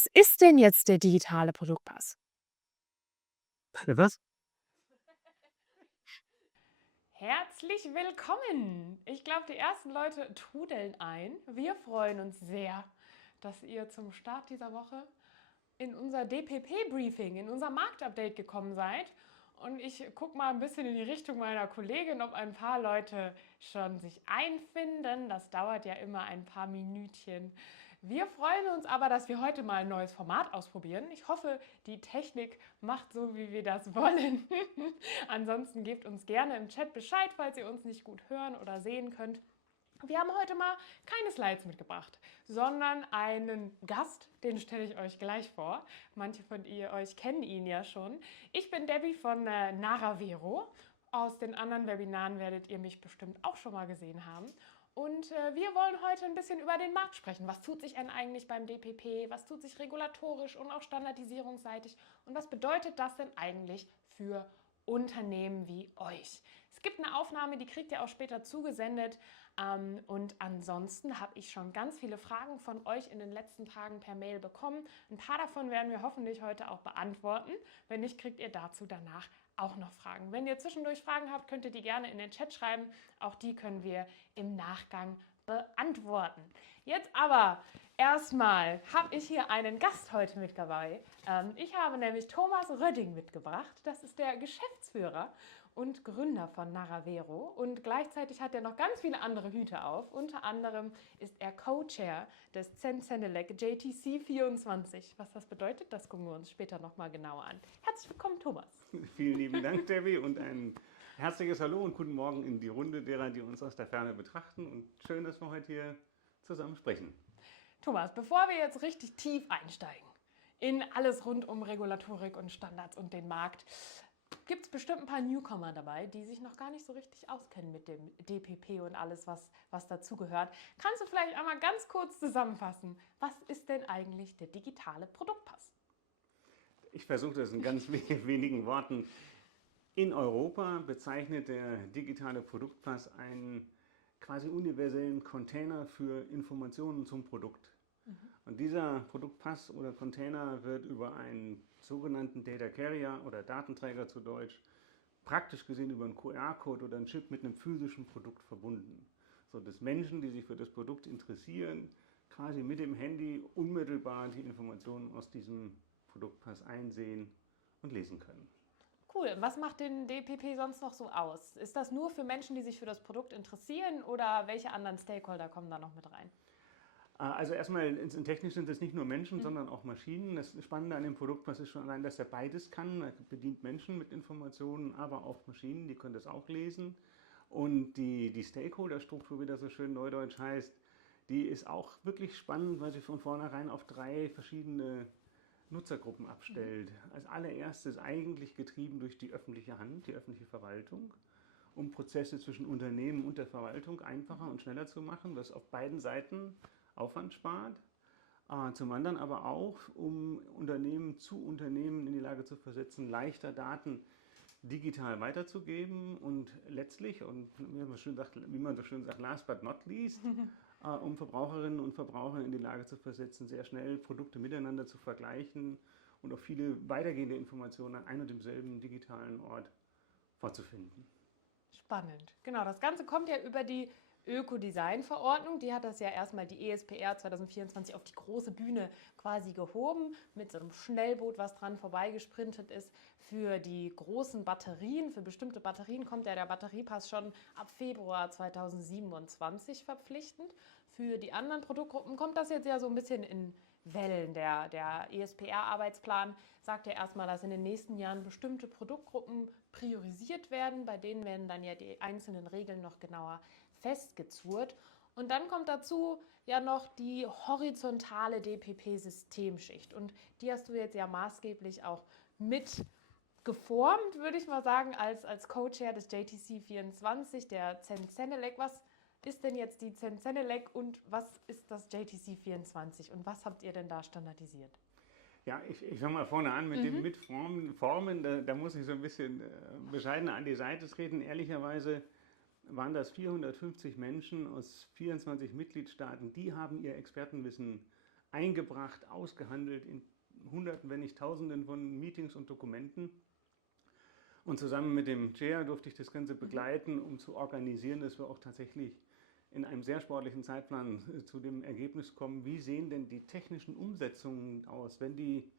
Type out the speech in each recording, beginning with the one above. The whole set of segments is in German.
Was ist denn jetzt der digitale Produktpass? Was? Herzlich willkommen! Ich glaube, die ersten Leute trudeln ein. Wir freuen uns sehr, dass ihr zum Start dieser Woche in unser DPP-Briefing, in unser Marktupdate gekommen seid. Und ich gucke mal ein bisschen in die Richtung meiner Kollegin, ob ein paar Leute schon sich einfinden. Das dauert ja immer ein paar Minütchen. Wir freuen uns aber, dass wir heute mal ein neues Format ausprobieren. Ich hoffe, die Technik macht so, wie wir das wollen. Ansonsten gebt uns gerne im Chat Bescheid, falls ihr uns nicht gut hören oder sehen könnt. Wir haben heute mal keine Slides mitgebracht, sondern einen Gast, den stelle ich euch gleich vor. Manche von euch kennen ihn ja schon. Ich bin Debbie von Naravero. Aus den anderen Webinaren werdet ihr mich bestimmt auch schon mal gesehen haben. Und wir wollen heute ein bisschen über den Markt sprechen. Was tut sich denn eigentlich beim DPP? Was tut sich regulatorisch und auch standardisierungsseitig? Und was bedeutet das denn eigentlich für Unternehmen wie euch? Es gibt eine Aufnahme, die kriegt ihr auch später zugesendet. Und ansonsten habe ich schon ganz viele Fragen von euch in den letzten Tagen per Mail bekommen. Ein paar davon werden wir hoffentlich heute auch beantworten. Wenn nicht, kriegt ihr dazu danach auch noch Fragen. Wenn ihr zwischendurch Fragen habt, könnt ihr die gerne in den Chat schreiben. Auch die können wir im Nachgang beantworten. Jetzt aber erstmal habe ich hier einen Gast heute mit dabei. Ich habe nämlich Thomas Rödding mitgebracht. Das ist der Geschäftsführer und Gründer von Naravero. Und gleichzeitig hat er noch ganz viele andere Hüte auf. Unter anderem ist er Co-Chair des Zensenelec JTC 24. Was das bedeutet, das gucken wir uns später nochmal genauer an. Herzlich willkommen, Thomas. Vielen lieben Dank, Debbie, und ein herzliches Hallo und guten Morgen in die Runde derer, die uns aus der Ferne betrachten. Und schön, dass wir heute hier zusammen sprechen. Thomas, bevor wir jetzt richtig tief einsteigen in alles rund um Regulatorik und Standards und den Markt, gibt es bestimmt ein paar Newcomer dabei, die sich noch gar nicht so richtig auskennen mit dem DPP und alles, was dazugehört. Kannst du vielleicht einmal ganz kurz zusammenfassen, was ist denn eigentlich der digitale Produktpass? Ich versuche das in ganz wenigen Worten. In Europa bezeichnet der digitale Produktpass einen quasi universellen Container für Informationen zum Produkt. Und dieser Produktpass oder Container wird über einen sogenannten Data Carrier oder Datenträger zu Deutsch, praktisch gesehen über einen QR-Code oder einen Chip mit einem physischen Produkt verbunden. So dass Menschen, die sich für das Produkt interessieren, quasi mit dem Handy unmittelbar die Informationen aus diesem Produktpass einsehen und lesen können. Cool. Was macht den DPP sonst noch so aus? Ist das nur für Menschen, die sich für das Produkt interessieren, oder welche anderen Stakeholder kommen da noch mit rein? Also erstmal, technisch sind es nicht nur Menschen, sondern auch Maschinen. Das Spannende an dem Produktpass ist schon allein, dass er beides kann. Er bedient Menschen mit Informationen, aber auch Maschinen, die können das auch lesen. Und die Stakeholder-Struktur, wie das so schön neudeutsch heißt, die ist auch wirklich spannend, weil sie von vornherein auf 3 verschiedene Nutzergruppen abstellt. Als allererstes eigentlich getrieben durch die öffentliche Hand, die öffentliche Verwaltung, um Prozesse zwischen Unternehmen und der Verwaltung einfacher und schneller zu machen, was auf beiden Seiten Aufwand spart. Zum anderen aber auch, um Unternehmen zu Unternehmen in die Lage zu versetzen, leichter Daten digital weiterzugeben und letztlich, und wie man so schön sagt, last but not least, um Verbraucherinnen und Verbraucher in die Lage zu versetzen, sehr schnell Produkte miteinander zu vergleichen und auch viele weitergehende Informationen an einem und demselben digitalen Ort vorzufinden. Spannend. Genau, das Ganze kommt ja über die Ökodesign-Verordnung. Die hat das ja erstmal die ESPR 2024 auf die große Bühne quasi gehoben, mit so einem Schnellboot, was dran vorbeigesprintet ist. Für die großen Batterien, für bestimmte Batterien kommt ja der Batteriepass schon ab Februar 2027 verpflichtend. Für die anderen Produktgruppen kommt das jetzt ja so ein bisschen in Wellen. Der ESPR-Arbeitsplan sagt ja erstmal, dass in den nächsten Jahren bestimmte Produktgruppen priorisiert werden. Bei denen werden dann ja die einzelnen Regeln noch genauer festgezurrt. Und dann kommt dazu ja noch die horizontale DPP-Systemschicht. Und die hast du jetzt ja maßgeblich auch mit geformt, würde ich mal sagen, als Co-Chair des JTC 24, der Zensenelec. Was ist denn jetzt die Zensenelec und was ist das JTC 24 und was habt ihr denn da standardisiert? Ja, ich fange mal vorne an mit dem Mitformen. Da muss ich so ein bisschen bescheidener an die Seite treten. Ehrlicherweise waren das 450 Menschen aus 24 Mitgliedstaaten, die haben ihr Expertenwissen eingebracht, ausgehandelt in Hunderten, wenn nicht Tausenden von Meetings und Dokumenten. Und zusammen mit dem Chair durfte ich das Ganze begleiten, um zu organisieren, dass wir auch tatsächlich in einem sehr sportlichen Zeitplan zu dem Ergebnis kommen, wie sehen denn die technischen Umsetzungen aus, wenn die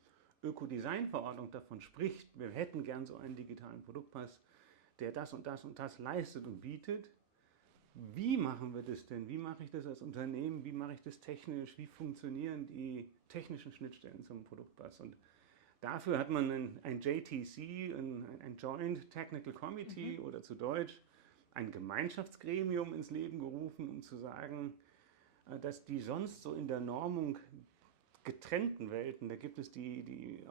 Ökodesign-Verordnung davon spricht, wir hätten gern so einen digitalen Produktpass, der das und das und das leistet und bietet. Wie machen wir das denn? Wie mache ich das als Unternehmen? Wie mache ich das technisch? Wie funktionieren die technischen Schnittstellen zum Produktpass? Und dafür hat man ein JTC, ein Joint Technical Committee oder zu Deutsch ein Gemeinschaftsgremium ins Leben gerufen, um zu sagen, dass die sonst so in der Normung getrennten Welten, da gibt es die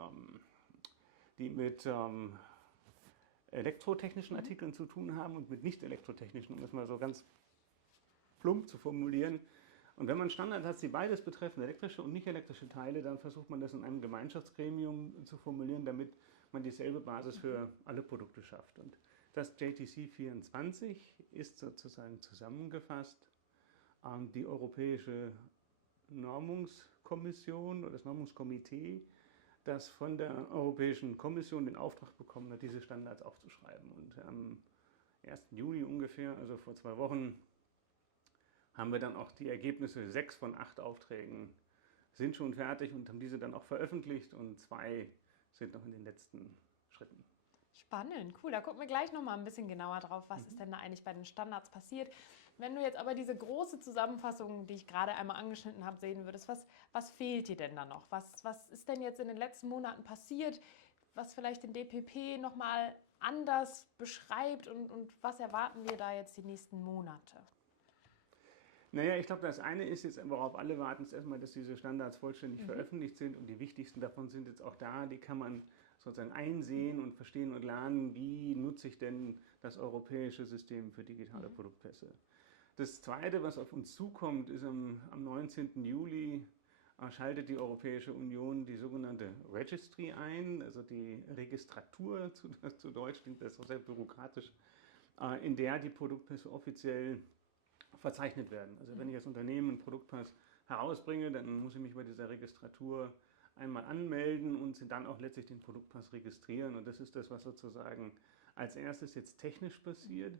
mit elektrotechnischen Artikeln zu tun haben und mit nicht elektrotechnischen, um das mal so ganz plump zu formulieren. Und wenn man Standards hat, die beides betreffen, elektrische und nicht elektrische Teile, dann versucht man das in einem Gemeinschaftsgremium zu formulieren, damit man dieselbe Basis für alle Produkte schafft. Und das JTC 24 ist sozusagen zusammengefasst die Europäische Normungskommission oder das Normungskomitee, das von der Europäischen Kommission den Auftrag bekommen hat, diese Standards aufzuschreiben. Und am 1. Juni ungefähr, also vor 2 Wochen, haben wir dann auch die Ergebnisse. 6 von 8 Aufträgen sind schon fertig und haben diese dann auch veröffentlicht und 2 sind noch in den letzten Schritten. Spannend, cool. Da gucken wir gleich nochmal ein bisschen genauer drauf, was ist denn da eigentlich bei den Standards passiert. Wenn du jetzt aber diese große Zusammenfassung, die ich gerade einmal angeschnitten habe, sehen würdest, was fehlt dir denn da noch? Was ist denn jetzt in den letzten Monaten passiert, was vielleicht den DPP nochmal anders beschreibt und was erwarten wir da jetzt die nächsten Monate? Naja, ich glaube, das eine ist jetzt, worauf alle warten, ist erstmal, dass diese Standards vollständig veröffentlicht sind und die wichtigsten davon sind jetzt auch da, die kann man sozusagen einsehen und verstehen und lernen, wie nutze ich denn das europäische System für digitale Produktpässe. Das Zweite, was auf uns zukommt, ist am 19. Juli schaltet die Europäische Union die sogenannte Registry ein, also die Registratur, zu Deutsch klingt das so sehr bürokratisch, in der die Produktpässe offiziell verzeichnet werden. Also wenn ich als Unternehmen einen Produktpass herausbringe, dann muss ich mich bei dieser Registratur einmal anmelden und dann auch letztlich den Produktpass registrieren. Und das ist das, was sozusagen als erstes jetzt technisch passiert.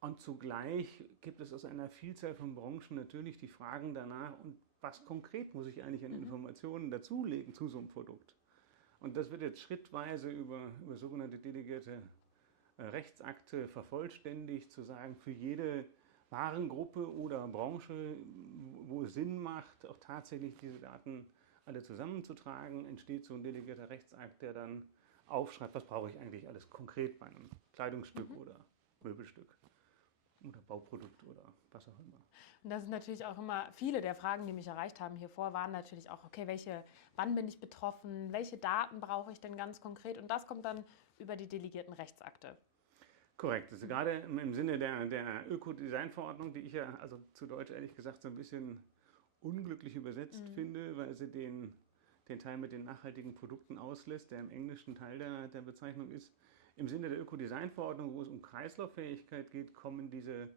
Und zugleich gibt es aus einer Vielzahl von Branchen natürlich die Fragen danach, und was konkret muss ich eigentlich an Informationen dazulegen zu so einem Produkt? Und das wird jetzt schrittweise über sogenannte delegierte Rechtsakte vervollständigt, zu sagen, für jede Warengruppe oder Branche, wo es Sinn macht, auch tatsächlich diese Daten alle zusammenzutragen, entsteht so ein delegierter Rechtsakt, der dann aufschreibt, was brauche ich eigentlich alles konkret bei einem Kleidungsstück oder Möbelstück oder Bauprodukt oder was auch immer. Und das sind natürlich auch immer viele der Fragen, die mich erreicht haben hiervor, waren natürlich auch, okay, wann bin ich betroffen, welche Daten brauche ich denn ganz konkret? Und das kommt dann über die delegierten Rechtsakte. Korrekt. Also gerade im Sinne der Ökodesign-Verordnung, die ich ja, also zu Deutsch ehrlich gesagt, so ein bisschen unglücklich übersetzt finde, weil sie den Teil mit den nachhaltigen Produkten auslässt, der im englischen Teil der Bezeichnung ist. Im Sinne der Ökodesign-Verordnung, wo es um Kreislauffähigkeit geht, kommen diese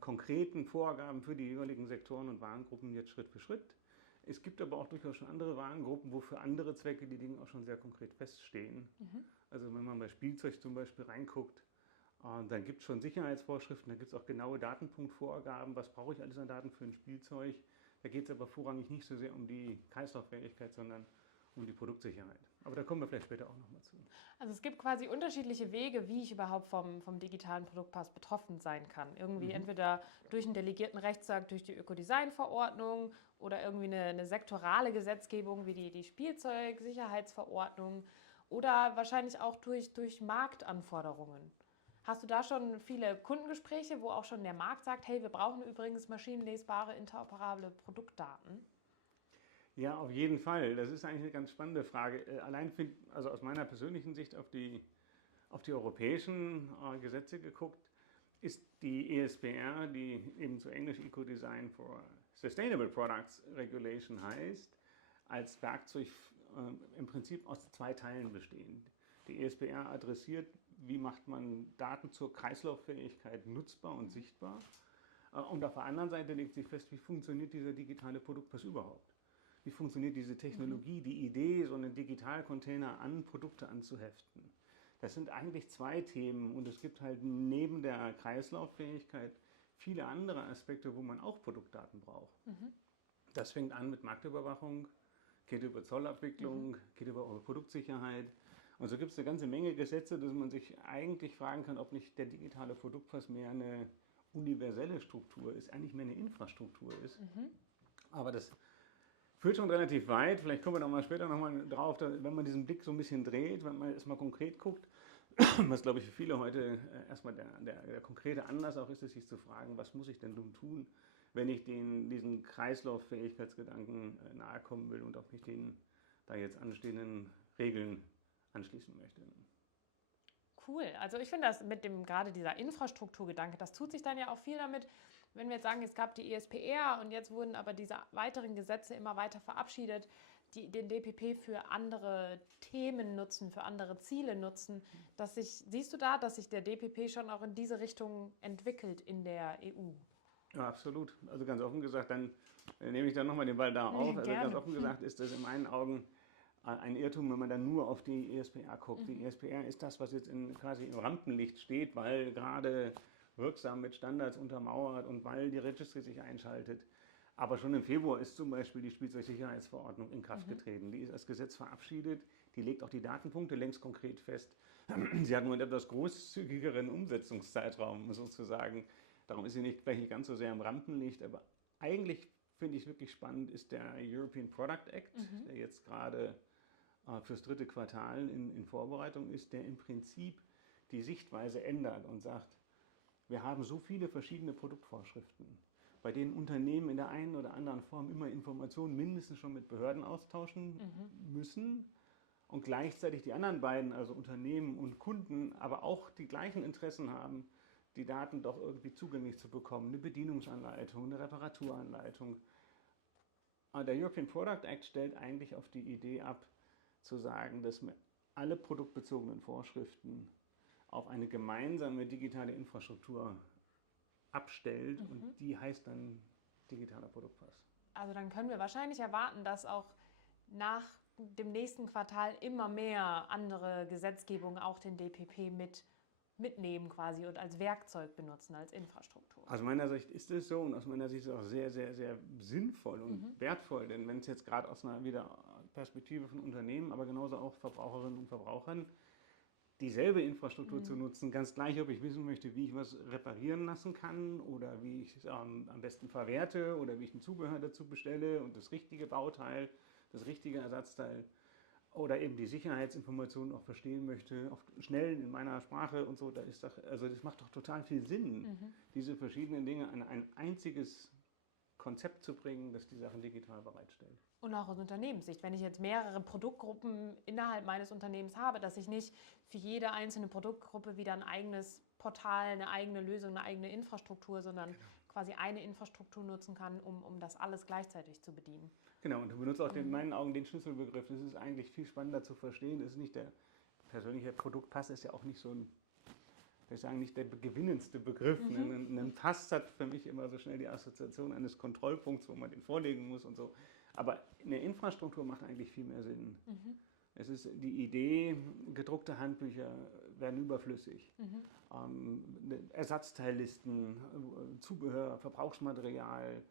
konkreten Vorgaben für die jeweiligen Sektoren und Warengruppen jetzt Schritt für Schritt. Es gibt aber auch durchaus schon andere Warengruppen, wo für andere Zwecke die Dinge auch schon sehr konkret feststehen. Also wenn man bei Spielzeug zum Beispiel reinguckt, dann gibt es schon Sicherheitsvorschriften, da gibt es auch genaue Datenpunktvorgaben, was brauche ich alles an Daten für ein Spielzeug. Da geht es aber vorrangig nicht so sehr um die Kreislauffähigkeit, sondern um die Produktsicherheit. Aber da kommen wir vielleicht später auch nochmal zu. Also es gibt quasi unterschiedliche Wege, wie ich überhaupt vom digitalen Produktpass betroffen sein kann. Irgendwie entweder durch einen delegierten Rechtsakt, durch die Ökodesign-Verordnung oder irgendwie eine sektorale Gesetzgebung wie die Spielzeugsicherheitsverordnung oder wahrscheinlich auch durch Marktanforderungen. Hast du da schon viele Kundengespräche, wo auch schon der Markt sagt, hey, wir brauchen übrigens maschinenlesbare, interoperable Produktdaten? Ja, auf jeden Fall. Das ist eigentlich eine ganz spannende Frage. Allein also aus meiner persönlichen Sicht auf die europäischen Gesetze geguckt, ist die ESPR, die eben zu Englisch Ecodesign for Sustainable Products Regulation heißt, als Werkzeug im Prinzip aus 2 Teilen bestehend. Die ESPR adressiert, wie macht man Daten zur Kreislauffähigkeit nutzbar und sichtbar. Und auf der anderen Seite legt sich fest, wie funktioniert dieser digitale Produktpass überhaupt. wie funktioniert diese Technologie, die Idee, so einen Digitalcontainer an Produkte anzuheften. Das sind eigentlich zwei Themen und es gibt halt neben der Kreislauffähigkeit viele andere Aspekte, wo man auch Produktdaten braucht. Das fängt an mit Marktüberwachung, geht über Zollabwicklung, geht über Produktsicherheit. Und so gibt es eine ganze Menge Gesetze, dass man sich eigentlich fragen kann, ob nicht der digitale Produktpass mehr eine universelle Struktur ist, eigentlich mehr eine Infrastruktur ist. Aber das führt schon relativ weit. Vielleicht kommen wir noch mal später noch mal drauf, wenn man diesen Blick so ein bisschen dreht, wenn man erstmal konkret guckt, was glaube ich für viele heute erstmal der konkrete Anlass auch ist, sich zu fragen, was muss ich denn nun tun, wenn ich diesen Kreislauffähigkeitsgedanken nahe kommen will und auch mich den da jetzt anstehenden Regeln anschließen möchte. Cool. Also ich finde das mit dem gerade dieser Infrastrukturgedanke, das tut sich dann ja auch viel damit, wenn wir jetzt sagen, es gab die ESPR und jetzt wurden aber diese weiteren Gesetze immer weiter verabschiedet, die den DPP für andere Themen nutzen, für andere Ziele nutzen. Siehst du da, dass sich der DPP schon auch in diese Richtung entwickelt in der EU? Ja, absolut. Also ganz offen gesagt, dann nehme ich dann nochmal den Ball da auf. Also ganz offen gesagt ist das in meinen Augen ein Irrtum, wenn man dann nur auf die ESPR guckt. Die ESPR ist das, was jetzt quasi im Rampenlicht steht, weil gerade wirksam mit Standards untermauert und weil die Registry sich einschaltet. Aber schon im Februar ist zum Beispiel die Spielzeugsicherheitsverordnung in Kraft getreten. Die ist als Gesetz verabschiedet, die legt auch die Datenpunkte längst konkret fest. Sie hat nur einen etwas großzügigeren Umsetzungszeitraum sozusagen. Darum ist sie nicht gleich nicht ganz so sehr im Rampenlicht. Aber eigentlich finde ich es wirklich spannend, ist der European Product Act, der jetzt gerade fürs 3. Quartal in Vorbereitung ist, der im Prinzip die Sichtweise ändert und sagt, wir haben so viele verschiedene Produktvorschriften, bei denen Unternehmen in der einen oder anderen Form immer Informationen mindestens schon mit Behörden austauschen müssen und gleichzeitig die anderen beiden, also Unternehmen und Kunden, aber auch die gleichen Interessen haben, die Daten doch irgendwie zugänglich zu bekommen, eine Bedienungsanleitung, eine Reparaturanleitung. Der European Product Act stellt eigentlich auf die Idee ab, zu sagen, dass wir alle produktbezogenen Vorschriften auf eine gemeinsame digitale Infrastruktur abstellt und die heißt dann digitaler Produktpass. Also dann können wir wahrscheinlich erwarten, dass auch nach dem nächsten Quartal immer mehr andere Gesetzgebungen auch den DPP mitnehmen quasi und als Werkzeug benutzen, als Infrastruktur. Aus meiner Sicht ist es so und aus meiner Sicht ist es auch sehr, sehr, sehr sinnvoll und wertvoll, denn wenn es jetzt gerade aus einer wieder Perspektive von Unternehmen, aber genauso auch Verbraucherinnen und Verbrauchern, dieselbe Infrastruktur zu nutzen, ganz gleich, ob ich wissen möchte, wie ich was reparieren lassen kann oder wie ich es am besten verwerte oder wie ich ein Zubehör dazu bestelle und das richtige Bauteil, das richtige Ersatzteil oder eben die Sicherheitsinformationen auch verstehen möchte, auch schnell in meiner Sprache und so, das macht doch total viel Sinn, diese verschiedenen Dinge an ein einziges Konzept zu bringen, das die Sachen digital bereitstellt. Und auch aus Unternehmenssicht. Wenn ich jetzt mehrere Produktgruppen innerhalb meines Unternehmens habe, dass ich nicht für jede einzelne Produktgruppe wieder ein eigenes Portal, eine eigene Lösung, eine eigene Infrastruktur, sondern quasi eine Infrastruktur nutzen kann, um das alles gleichzeitig zu bedienen. Genau, und du benutzt auch in meinen Augen den Schlüsselbegriff. Das ist eigentlich viel spannender zu verstehen. Das ist nicht der persönliche Produktpass, ist ja auch nicht so ein, würde ich sagen, nicht der gewinnendste Begriff. Ein Pass hat für mich immer so schnell die Assoziation eines Kontrollpunkts, wo man den vorlegen muss und so. Aber eine Infrastruktur macht eigentlich viel mehr Sinn. Es ist die Idee, gedruckte Handbücher werden überflüssig. Ersatzteillisten, Zubehör, Verbrauchsmaterial,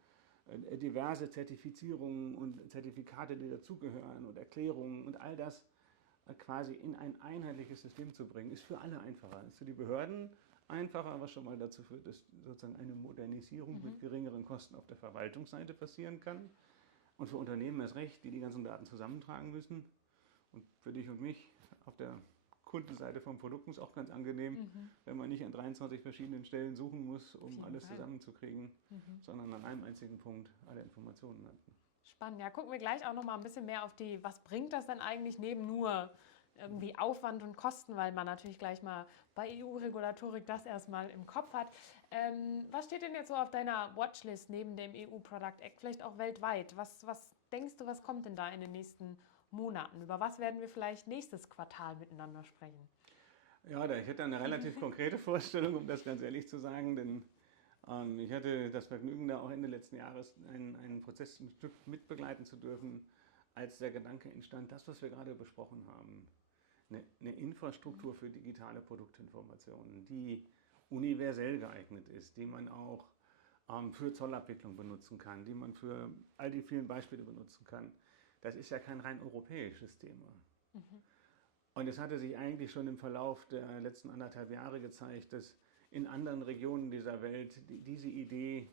diverse Zertifizierungen und Zertifikate, die dazugehören und Erklärungen und all das quasi in ein einheitliches System zu bringen, ist für alle einfacher. Ist für die Behörden einfacher, was schon mal dazu führt, dass sozusagen eine Modernisierung mit geringeren Kosten auf der Verwaltungsseite passieren kann. Und für Unternehmen erst recht, die ganzen Daten zusammentragen müssen. Und für dich und mich auf der Kundenseite von Produkten ist auch ganz angenehm, wenn man nicht an 23 verschiedenen Stellen suchen muss, um alles zusammenzukriegen, sondern an einem einzigen Punkt alle Informationen hat. Spannend. Ja, gucken wir gleich auch noch mal ein bisschen mehr auf was bringt das denn eigentlich neben nur irgendwie Aufwand und Kosten, weil man natürlich gleich mal bei EU-Regulatorik das erstmal im Kopf hat. Was steht denn jetzt so auf deiner Watchlist neben dem EU-Product Act, vielleicht auch weltweit? Was denkst du, was kommt denn da in den nächsten Monaten? Über was werden wir vielleicht nächstes Quartal miteinander sprechen? Ja, ich hätte eine relativ konkrete Vorstellung, um das ganz ehrlich zu sagen, denn Ich hatte das Vergnügen, da auch Ende letzten Jahres einen Prozess ein Stück mitbegleiten zu dürfen, als der Gedanke entstand, das, was wir gerade besprochen haben, eine Infrastruktur für digitale Produktinformationen, die universell geeignet ist, die man auch für Zollabwicklung benutzen kann, die man für all die vielen Beispiele benutzen kann. Das ist ja kein rein europäisches Thema. Und es hatte sich eigentlich schon im Verlauf der letzten 1,5 Jahre gezeigt, dass in anderen Regionen dieser Welt diese Idee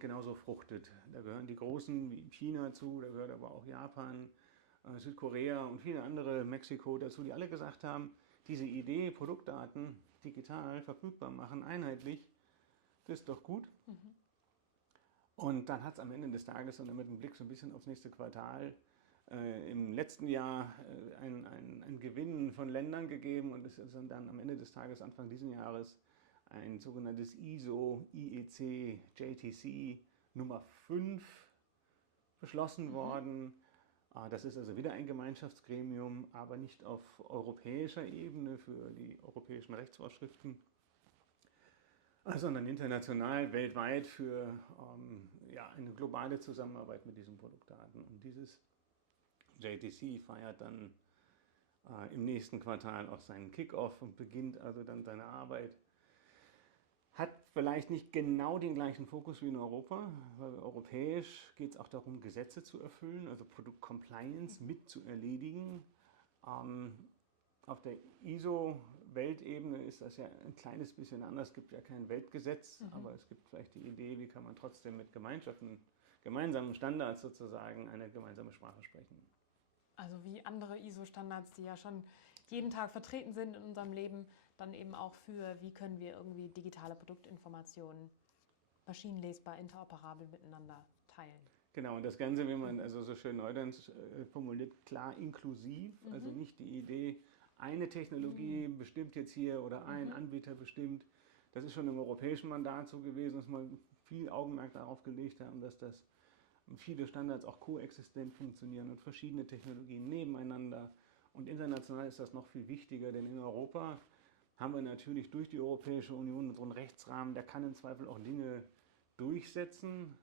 genauso fruchtet. Da gehören die Großen wie China zu, da gehört aber auch Japan, Südkorea und viele andere, Mexiko dazu, die alle gesagt haben, diese Idee, Produktdaten digital verfügbar machen, einheitlich, das ist doch gut. Und dann hat es am Ende des Tages, und damit ein Blick so ein bisschen aufs nächste Quartal, im letzten Jahr ein Gewinn von Ländern gegeben und es ist dann am Ende des Tages, Anfang dieses Jahres, ein sogenanntes ISO IEC JTC Nummer 5 beschlossen worden. Das ist also wieder ein Gemeinschaftsgremium, aber nicht auf europäischer Ebene für die europäischen Rechtsvorschriften, sondern international, weltweit für eine globale Zusammenarbeit mit diesen Produktdaten. Und dieses JTC feiert dann im nächsten Quartal auch seinen Kickoff und beginnt also dann seine Arbeit. Hat vielleicht nicht genau den gleichen Fokus wie in Europa, weil europäisch geht es auch darum, Gesetze zu erfüllen, also Produktcompliance mit zu erledigen. Auf der ISO-Weltebene ist das ja ein kleines bisschen anders. Es gibt ja kein Weltgesetz, aber es gibt vielleicht die Idee, wie kann man trotzdem mit gemeinsamen Standards sozusagen eine gemeinsame Sprache sprechen. Also wie andere ISO-Standards, die ja schon jeden Tag vertreten sind in unserem Leben, dann eben auch für, wie können wir irgendwie digitale Produktinformationen maschinenlesbar, interoperabel miteinander teilen. Genau, und das Ganze, wie man also so schön neudeutsch formuliert, klar inklusiv, also nicht die Idee, eine Technologie bestimmt jetzt hier oder ein Anbieter bestimmt. Das ist schon im europäischen Mandat so gewesen, dass man viel Augenmerk darauf gelegt haben, dass das viele Standards auch koexistent funktionieren und verschiedene Technologien nebeneinander. Und international ist das noch viel wichtiger, denn in Europa haben wir natürlich durch die Europäische Union so einen Rechtsrahmen, der kann im Zweifel auch Dinge durchsetzen.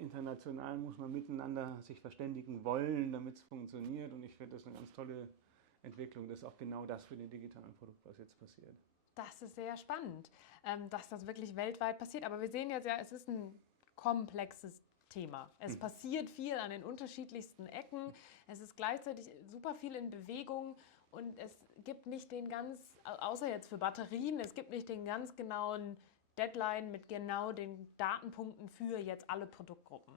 International muss man miteinander sich verständigen wollen, damit es funktioniert. Und ich finde das eine ganz tolle Entwicklung, dass auch genau das für den digitalen Produktpass jetzt passiert. Das ist sehr spannend, dass das wirklich weltweit passiert. Aber wir sehen jetzt ja, es ist ein komplexes Thema. Es passiert viel an den unterschiedlichsten Ecken. Es ist gleichzeitig super viel in Bewegung und es gibt nicht den ganz, außer jetzt für Batterien, es gibt nicht den ganz genauen Deadline mit genau den Datenpunkten für jetzt alle Produktgruppen.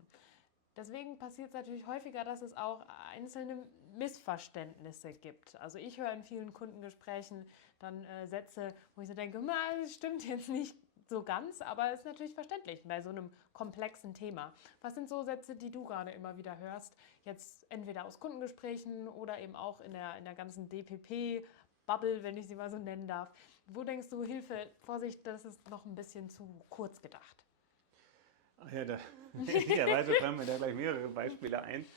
Deswegen passiert es natürlich häufiger, dass es auch einzelne Missverständnisse gibt. Also ich höre in vielen Kundengesprächen dann Sätze, wo ich so denke, das stimmt jetzt nicht so ganz, aber es ist natürlich verständlich bei so einem komplexen Thema. Was sind so Sätze, die du gerade immer wieder hörst, jetzt entweder aus Kundengesprächen oder eben auch in der ganzen DPP-Bubble, wenn ich sie mal so nennen darf. Wo denkst du, Hilfe, Vorsicht, das ist noch ein bisschen zu kurz gedacht? Ach ja, ehrlicherweise fallen mir da gleich mehrere Beispiele ein.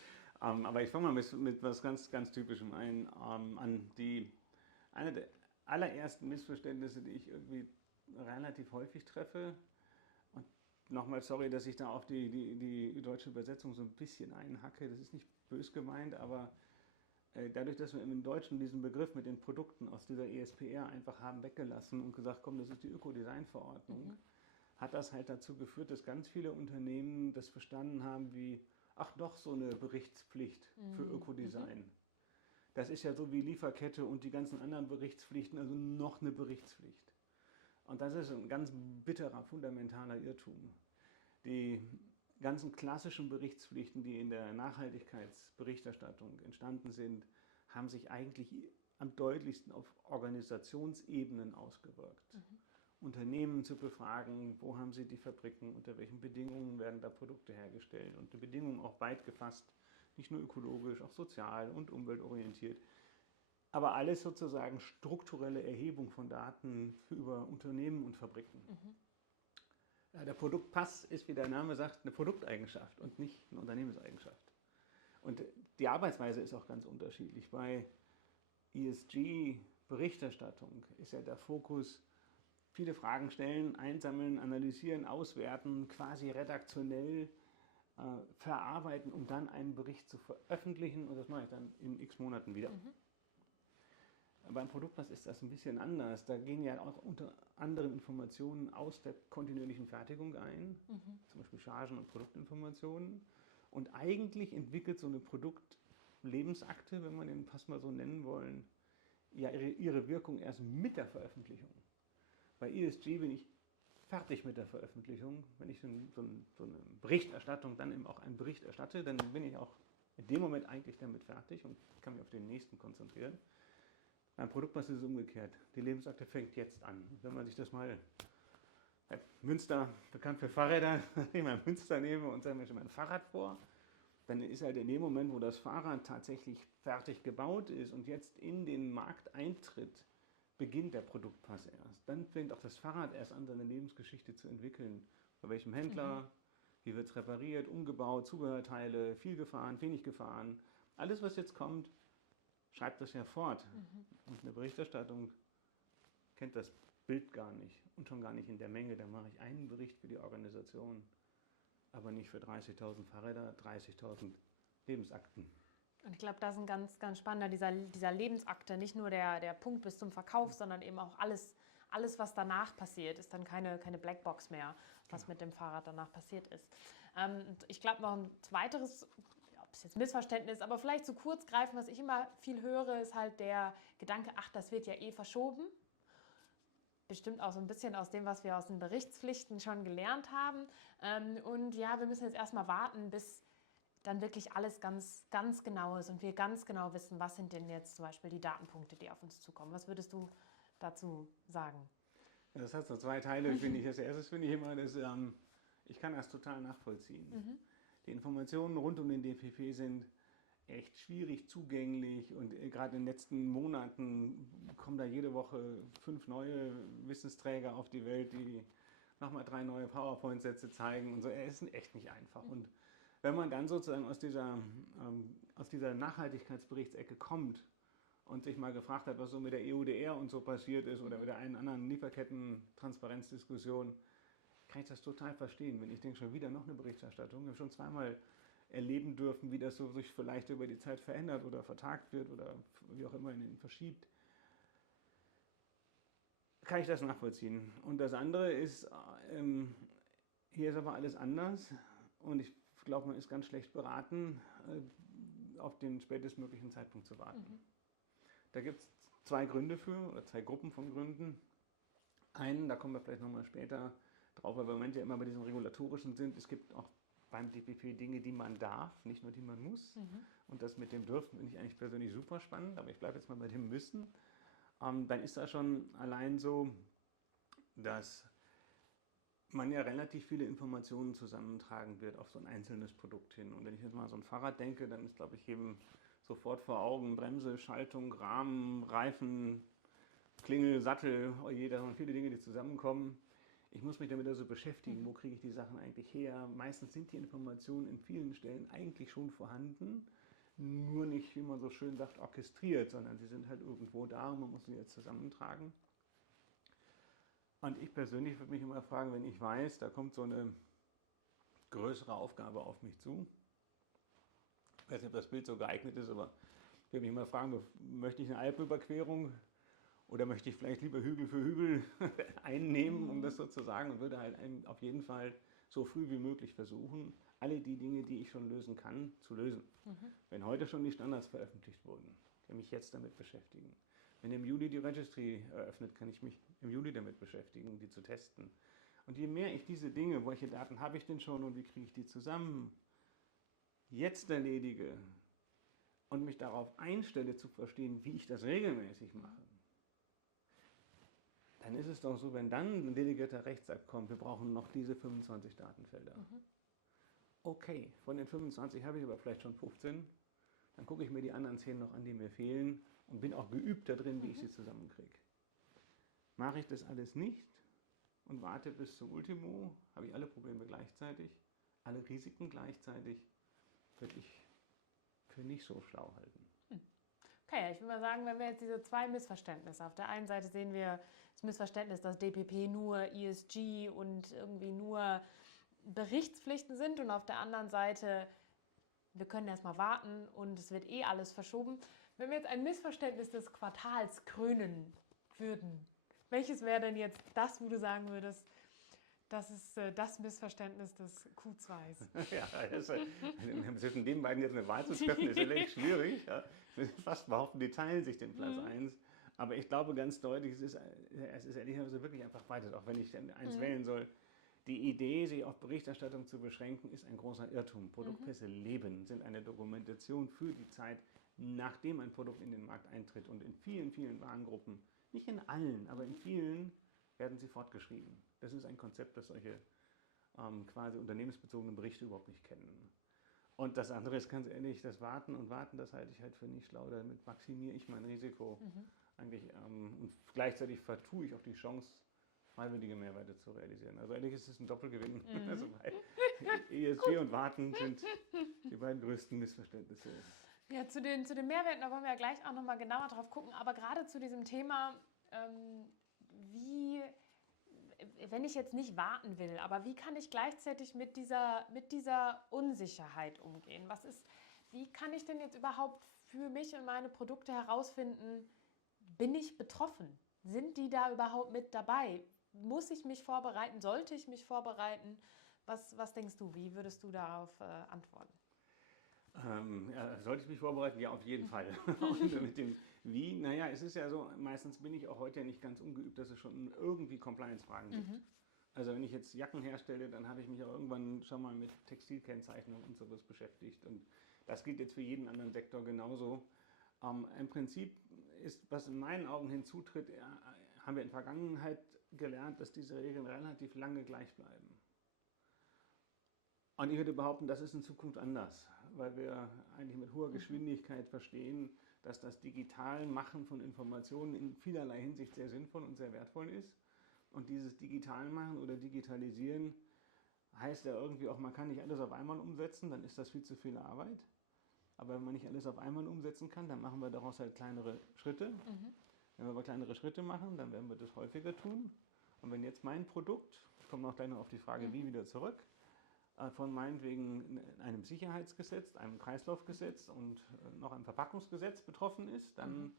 Aber ich fange mal mit was ganz, ganz Typischem an. Eine der allerersten Missverständnisse, die ich irgendwie relativ häufig treffe, und nochmal sorry, dass ich da auf die deutsche Übersetzung so ein bisschen einhacke, das ist nicht bös gemeint, aber dadurch, dass wir im Deutschen diesen Begriff mit den Produkten aus dieser ESPR einfach haben weggelassen und gesagt, komm, das ist die Ökodesign-Verordnung, hat das halt dazu geführt, dass ganz viele Unternehmen das verstanden haben wie, ach doch, so eine Berichtspflicht für Ökodesign. Das ist ja so wie Lieferkette und die ganzen anderen Berichtspflichten, also noch eine Berichtspflicht. Und das ist ein ganz bitterer, fundamentaler Irrtum. Die ganzen klassischen Berichtspflichten, die in der Nachhaltigkeitsberichterstattung entstanden sind, haben sich eigentlich am deutlichsten auf Organisationsebenen ausgewirkt. Unternehmen zu befragen, wo haben sie die Fabriken, unter welchen Bedingungen werden da Produkte hergestellt und die Bedingungen auch weit gefasst, nicht nur ökologisch, auch sozial und umweltorientiert. Aber alles sozusagen strukturelle Erhebung von Daten über Unternehmen und Fabriken. Ja, der Produktpass ist, wie der Name sagt, eine Produkteigenschaft und nicht eine Unternehmenseigenschaft. Und die Arbeitsweise ist auch ganz unterschiedlich. Bei ESG-Berichterstattung ist ja der Fokus viele Fragen stellen, einsammeln, analysieren, auswerten, quasi redaktionell verarbeiten, um dann einen Bericht zu veröffentlichen. Und das mache ich dann in x Monaten wieder. Beim Produktpass ist das ein bisschen anders. Da gehen ja auch unter anderem Informationen aus der kontinuierlichen Fertigung ein, zum Beispiel Chargen und Produktinformationen. Und eigentlich entwickelt so eine Produktlebensakte, wenn wir den Pass mal so nennen wollen, ja ihre Wirkung erst mit der Veröffentlichung. Bei ESG bin ich fertig mit der Veröffentlichung. Wenn ich so eine Berichterstattung dann eben auch einen Bericht erstatte, dann bin ich auch in dem Moment eigentlich damit fertig und kann mich auf den nächsten konzentrieren. Beim Produktpass ist es umgekehrt. Die Lebensakte fängt jetzt an. Wenn man sich das mal, Münster, bekannt für Fahrräder, wenn ich mal Münster nehme und sage mir schon mein Fahrrad vor, dann ist halt in dem Moment, wo das Fahrrad tatsächlich fertig gebaut ist und jetzt in den Markt eintritt, beginnt der Produktpass erst. Dann fängt auch das Fahrrad erst an, seine Lebensgeschichte zu entwickeln. Bei welchem Händler, wie wird es repariert, umgebaut, Zubehörteile, viel gefahren, wenig gefahren. Alles, was jetzt kommt, schreibt das ja fort. Und eine Berichterstattung kennt das Bild gar nicht und schon gar nicht in der Menge. Da mache ich einen Bericht für die Organisation, aber nicht für 30.000 Fahrräder, 30.000 Lebensakten. Und ich glaube, das ist ein ganz, ganz spannender, dieser Lebensakte, nicht nur der Punkt bis zum Verkauf, sondern eben auch alles, was danach passiert, ist dann keine Blackbox mehr, was mit dem Fahrrad danach passiert ist. Ich glaube, noch ein weiteres, ob es jetzt Missverständnis, aber vielleicht zu kurz greifen, was ich immer viel höre, ist halt der Gedanke, ach, das wird ja eh verschoben. Bestimmt auch so ein bisschen aus dem, was wir aus den Berichtspflichten schon gelernt haben. Und ja, wir müssen jetzt erstmal warten, bis dann wirklich alles ganz, ganz genau ist und wir ganz genau wissen, was sind denn jetzt zum Beispiel die Datenpunkte, die auf uns zukommen. Was würdest du dazu sagen? Das hat so zwei Teile, finde ich. Als erstes finde ich immer, dass ich kann das total nachvollziehen. Die Informationen rund um den DPP sind echt schwierig zugänglich und gerade in den letzten Monaten kommen da jede Woche 5 neue Wissensträger auf die Welt, die nochmal 3 neue PowerPoint-Sätze zeigen und so. Es ist echt nicht einfach. Und wenn man dann sozusagen aus dieser Nachhaltigkeitsberichtsecke kommt und sich mal gefragt hat, was so mit der EUDR und so passiert ist oder mit der einen anderen Lieferketten-Transparenzdiskussion, kann ich das total verstehen. Wenn ich denke, schon wieder noch eine Berichterstattung, wir haben schon zweimal erleben dürfen, wie das so sich vielleicht über die Zeit verändert oder vertagt wird oder wie auch immer in den verschiebt, kann ich das nachvollziehen. Und das andere ist, hier ist aber alles anders und ich glaube, man ist ganz schlecht beraten, auf den spätestmöglichen Zeitpunkt zu warten. Da gibt es 2 Gründe für, oder 2 Gruppen von Gründen. Einen, da kommen wir vielleicht nochmal später drauf, weil wir im Moment ja immer bei diesem regulatorischen sind. Es gibt auch beim DPP Dinge, die man darf, nicht nur die man muss. Und das mit dem dürfen finde ich eigentlich persönlich super spannend, aber ich bleibe jetzt mal bei dem müssen. Dann ist das schon allein so, dass man ja relativ viele Informationen zusammentragen wird auf so ein einzelnes Produkt hin. Und wenn ich jetzt mal so ein Fahrrad denke, dann ist, glaube ich, jedem sofort vor Augen Bremse, Schaltung, Rahmen, Reifen, Klingel, Sattel, oh je, da sind viele Dinge, die zusammenkommen. Ich muss mich damit also beschäftigen, wo kriege ich die Sachen eigentlich her. Meistens sind die Informationen in vielen Stellen eigentlich schon vorhanden, nur nicht, wie man so schön sagt, orchestriert, sondern sie sind halt irgendwo da und man muss sie jetzt zusammentragen. Und ich persönlich würde mich immer fragen, wenn ich weiß, da kommt so eine größere Aufgabe auf mich zu. Ich weiß nicht, ob das Bild so geeignet ist, aber ich würde mich immer fragen, möchte ich eine Alpenüberquerung oder möchte ich vielleicht lieber Hügel für Hügel einnehmen, um das so zu sagen, und würde halt auf jeden Fall so früh wie möglich versuchen, alle die Dinge, die ich schon lösen kann, zu lösen. Wenn heute schon die Standards veröffentlicht wurden, kann ich mich jetzt damit beschäftigen. Wenn im Juli die Registry eröffnet, kann ich mich im Juli damit beschäftigen, die zu testen. Und je mehr ich diese Dinge, welche Daten habe ich denn schon und wie kriege ich die zusammen, jetzt erledige und mich darauf einstelle zu verstehen, wie ich das regelmäßig mache, dann ist es doch so, wenn dann ein delegierter Rechtsakt kommt, wir brauchen noch diese 25 Datenfelder. Okay, von den 25 habe ich aber vielleicht schon 15, dann gucke ich mir die anderen 10 noch an, die mir fehlen und bin auch geübt da drin, wie ich sie zusammenkriege. Mache ich das alles nicht und warte bis zum Ultimo, habe ich alle Probleme gleichzeitig, alle Risiken gleichzeitig, würde ich für nicht so schlau halten. Okay, ich würde mal sagen, wenn wir jetzt diese zwei Missverständnisse, auf der einen Seite sehen wir das Missverständnis, dass DPP nur ESG und irgendwie nur Berichtspflichten sind und auf der anderen Seite, wir können erstmal warten und es wird eh alles verschoben. Wenn wir jetzt ein Missverständnis des Quartals krönen würden, welches wäre denn jetzt das, wo du sagen würdest, das ist das Missverständnis des Q2s? Ja, zwischen den beiden jetzt eine Wahl zu treffen, ist relativ schwierig. Ja. Ich würde fast behaupten, die teilen sich den Platz 1. Aber ich glaube ganz deutlich, es ist ehrlicherweise wirklich einfach beides, auch wenn ich eins wählen soll. Die Idee, sich auf Berichterstattung zu beschränken, ist ein großer Irrtum. Produktpässe leben, sind eine Dokumentation für die Zeit, nachdem ein Produkt in den Markt eintritt. Und in vielen, vielen Warengruppen, nicht in allen, aber in vielen, werden sie fortgeschrieben. Das ist ein Konzept, das solche quasi unternehmensbezogenen Berichte überhaupt nicht kennen. Und das andere ist ganz ehrlich, das Warten und Warten, das halte ich halt für nicht schlau. Damit maximiere ich mein Risiko eigentlich und gleichzeitig vertue ich auch die Chance, freiwillige Mehrwerte zu realisieren. Also eigentlich ist es ein Doppelgewinn. Also ESG und Warten sind die beiden größten Missverständnisse. Ja, zu den Mehrwerten, da wollen wir ja gleich auch nochmal genauer drauf gucken. Aber gerade zu diesem Thema, wenn ich jetzt nicht warten will, aber wie kann ich gleichzeitig mit dieser Unsicherheit umgehen? Wie kann ich denn jetzt überhaupt für mich und meine Produkte herausfinden, bin ich betroffen? Sind die da überhaupt mit dabei? Muss ich mich vorbereiten? Sollte ich mich vorbereiten? Was denkst du? Wie würdest du darauf antworten? Sollte ich mich vorbereiten? Ja, auf jeden Fall. Und mit dem Wie, naja, es ist ja so, meistens bin ich auch heute ja nicht ganz ungeübt, dass es schon irgendwie Compliance-Fragen gibt. Also wenn ich jetzt Jacken herstelle, dann habe ich mich auch irgendwann schon mal mit Textilkennzeichnung und sowas beschäftigt. Und das gilt jetzt für jeden anderen Sektor genauso. Im Prinzip ist, was in meinen Augen hinzutritt, haben wir in der Vergangenheit gelernt, dass diese Regeln relativ lange gleich bleiben. Und ich würde behaupten, das ist in Zukunft anders, weil wir eigentlich mit hoher Geschwindigkeit verstehen, dass das Digitalmachen von Informationen in vielerlei Hinsicht sehr sinnvoll und sehr wertvoll ist. Und dieses Digitalmachen oder Digitalisieren heißt ja irgendwie auch, man kann nicht alles auf einmal umsetzen, dann ist das viel zu viel Arbeit. Aber wenn man nicht alles auf einmal umsetzen kann, dann machen wir daraus halt kleinere Schritte. Wenn wir aber kleinere Schritte machen, dann werden wir das häufiger tun. Und wenn jetzt mein Produkt, ich komme auch gleich noch auf die Frage, wie wieder zurück, von meinetwegen einem Sicherheitsgesetz, einem Kreislaufgesetz und noch einem Verpackungsgesetz betroffen ist, dann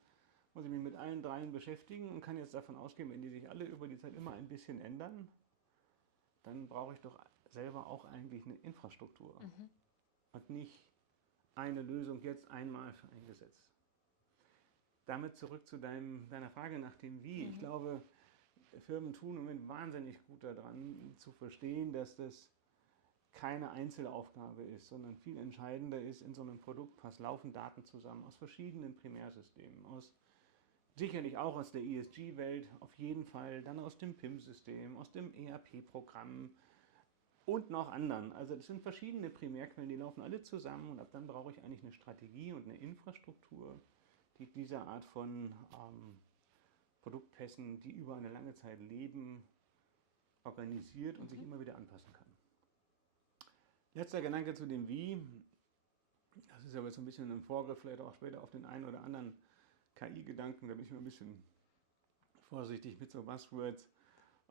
muss ich mich mit allen dreien beschäftigen und kann jetzt davon ausgehen, wenn die sich alle über die Zeit immer ein bisschen ändern, dann brauche ich doch selber auch eigentlich eine Infrastruktur und nicht eine Lösung jetzt einmal für ein Gesetz. Damit zurück zu deiner Frage nach dem Wie. Ich glaube, Firmen tun im Moment wahnsinnig gut daran zu verstehen, dass das keine Einzelaufgabe ist, sondern viel entscheidender ist, in so einem Produktpass laufen Daten zusammen aus verschiedenen Primärsystemen, sicherlich auch aus der ESG-Welt, auf jeden Fall, dann aus dem PIM-System, aus dem ERP-Programm und noch anderen. Also das sind verschiedene Primärquellen, die laufen alle zusammen und ab dann brauche ich eigentlich eine Strategie und eine Infrastruktur, die diese Art von Produktpässen, die über eine lange Zeit leben, organisiert und sich immer wieder anpassen kann. Letzter Gedanke zu dem Wie. Das ist aber so ein bisschen ein Vorgriff, vielleicht auch später auf den einen oder anderen KI-Gedanken. Da bin ich mal ein bisschen vorsichtig mit so Buzzwords.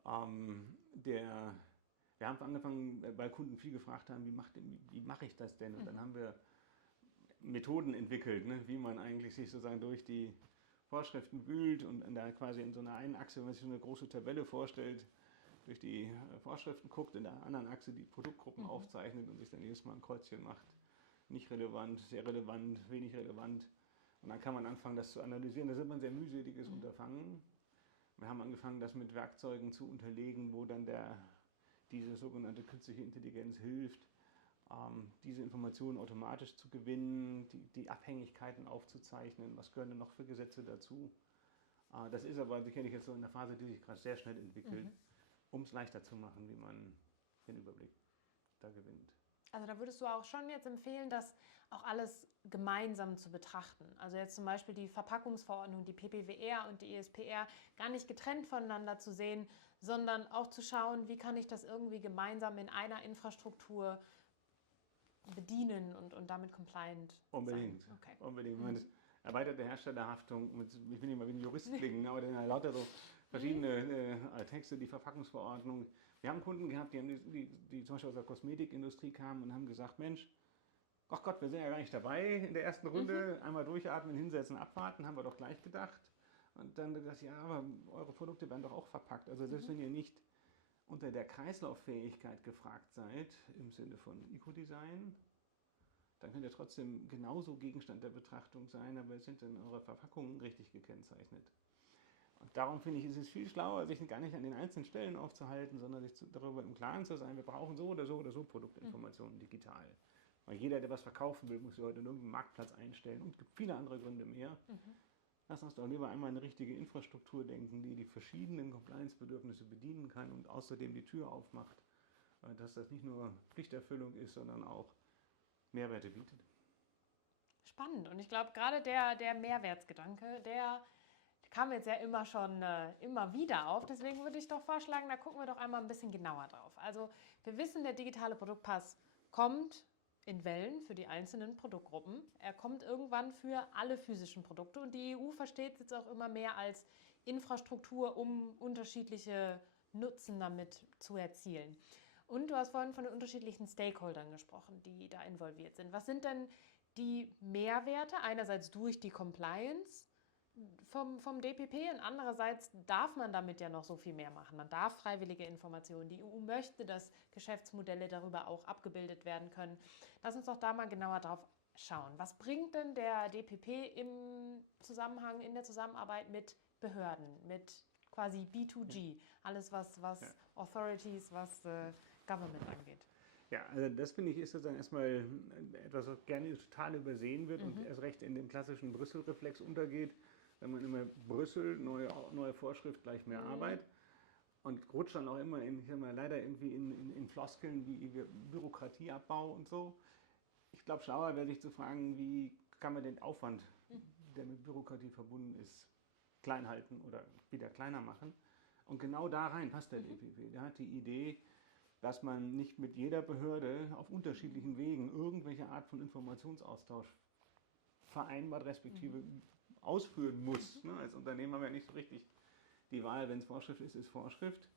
Wir haben angefangen, weil Kunden viel gefragt haben, wie mache ich das denn? Und dann haben wir Methoden entwickelt, ne, wie man eigentlich sich sozusagen durch die Vorschriften wühlt und da quasi in so einer einen Achse, wenn man sich so eine große Tabelle vorstellt, durch die Vorschriften guckt, in der anderen Achse die Produktgruppen aufzeichnet und sich dann jedes Mal ein Kreuzchen macht. Nicht relevant, sehr relevant, wenig relevant. Und dann kann man anfangen, das zu analysieren. Das ist immer ein sehr mühseliges Unterfangen. Wir haben angefangen, das mit Werkzeugen zu unterlegen, wo dann diese sogenannte künstliche Intelligenz hilft, diese Informationen automatisch zu gewinnen, die Abhängigkeiten aufzuzeichnen, was gehören denn noch für Gesetze dazu. Das ist aber sicherlich jetzt so in der Phase, die sich gerade sehr schnell entwickelt, um es leichter zu machen, wie man den Überblick da gewinnt. Also da würdest du auch schon jetzt empfehlen, das auch alles gemeinsam zu betrachten. Also jetzt zum Beispiel die Verpackungsverordnung, die PPWR und die ESPR gar nicht getrennt voneinander zu sehen, sondern auch zu schauen, wie kann ich das irgendwie gemeinsam in einer Infrastruktur bedienen und damit compliant Unbedingt. sein. Okay. Unbedingt. erweiterte Herstellerhaftung, ich will nicht mal wie ein Jurist klingen, aber dann lauter so verschiedene Texte, die Verpackungsverordnung. Wir haben Kunden gehabt, die zum Beispiel aus der Kosmetikindustrie kamen und haben gesagt, Mensch, ach Gott, wir sind ja gar nicht dabei in der ersten Runde, einmal durchatmen, hinsetzen, abwarten, haben wir doch gleich gedacht. Und dann gesagt, ja, aber eure Produkte werden doch auch verpackt. Also selbst wenn ihr nicht unter der Kreislauffähigkeit gefragt seid, im Sinne von Eco-Design, dann könnt ihr trotzdem genauso Gegenstand der Betrachtung sein, aber sind dann eure Verpackungen richtig gekennzeichnet. Und darum finde ich, ist es viel schlauer, sich gar nicht an den einzelnen Stellen aufzuhalten, sondern sich darüber im Klaren zu sein, wir brauchen so oder so oder so Produktinformationen digital. Weil jeder, der was verkaufen will, muss sich heute in irgendeinen Marktplatz einstellen und es gibt viele andere Gründe mehr. Lass uns doch lieber einmal eine richtige Infrastruktur denken, die die verschiedenen Compliance-Bedürfnisse bedienen kann und außerdem die Tür aufmacht, dass das nicht nur Pflichterfüllung ist, sondern auch Mehrwerte bietet. Spannend. Und ich glaube, gerade der Mehrwertsgedanke, der kam jetzt ja immer wieder auf. Deswegen würde ich doch vorschlagen, da gucken wir doch einmal ein bisschen genauer drauf. Also wir wissen, der digitale Produktpass kommt in Wellen für die einzelnen Produktgruppen. Er kommt irgendwann für alle physischen Produkte und die EU versteht es jetzt auch immer mehr als Infrastruktur, um unterschiedliche Nutzen damit zu erzielen. Und du hast vorhin von den unterschiedlichen Stakeholdern gesprochen, die da involviert sind. Was sind denn die Mehrwerte? Einerseits durch die Compliance vom DPP und andererseits darf man damit ja noch so viel mehr machen. Man darf freiwillige Informationen. Die EU möchte, dass Geschäftsmodelle darüber auch abgebildet werden können. Lass uns doch da mal genauer drauf schauen. Was bringt denn der DPP im Zusammenhang, in der Zusammenarbeit mit Behörden, mit quasi B2G, alles was Authorities, was Government angeht? Ja, also das finde ich ist sozusagen erstmal etwas, was gerne total übersehen wird und erst recht in dem klassischen Brüssel-Reflex untergeht. Wenn man immer Brüssel, neue Vorschrift, gleich mehr Arbeit und rutscht dann auch immer leider irgendwie in Floskeln wie Bürokratieabbau und so. Ich glaube, schlauer wäre sich zu fragen, wie kann man den Aufwand, der mit Bürokratie verbunden ist, klein halten oder wieder kleiner machen. Und genau da rein passt der DPP. Der hat die Idee, dass man nicht mit jeder Behörde auf unterschiedlichen Wegen irgendwelche Art von Informationsaustausch vereinbart, respektive ausführen muss. Ne? Als Unternehmen haben wir ja nicht so richtig die Wahl, wenn es Vorschrift ist, ist Vorschrift.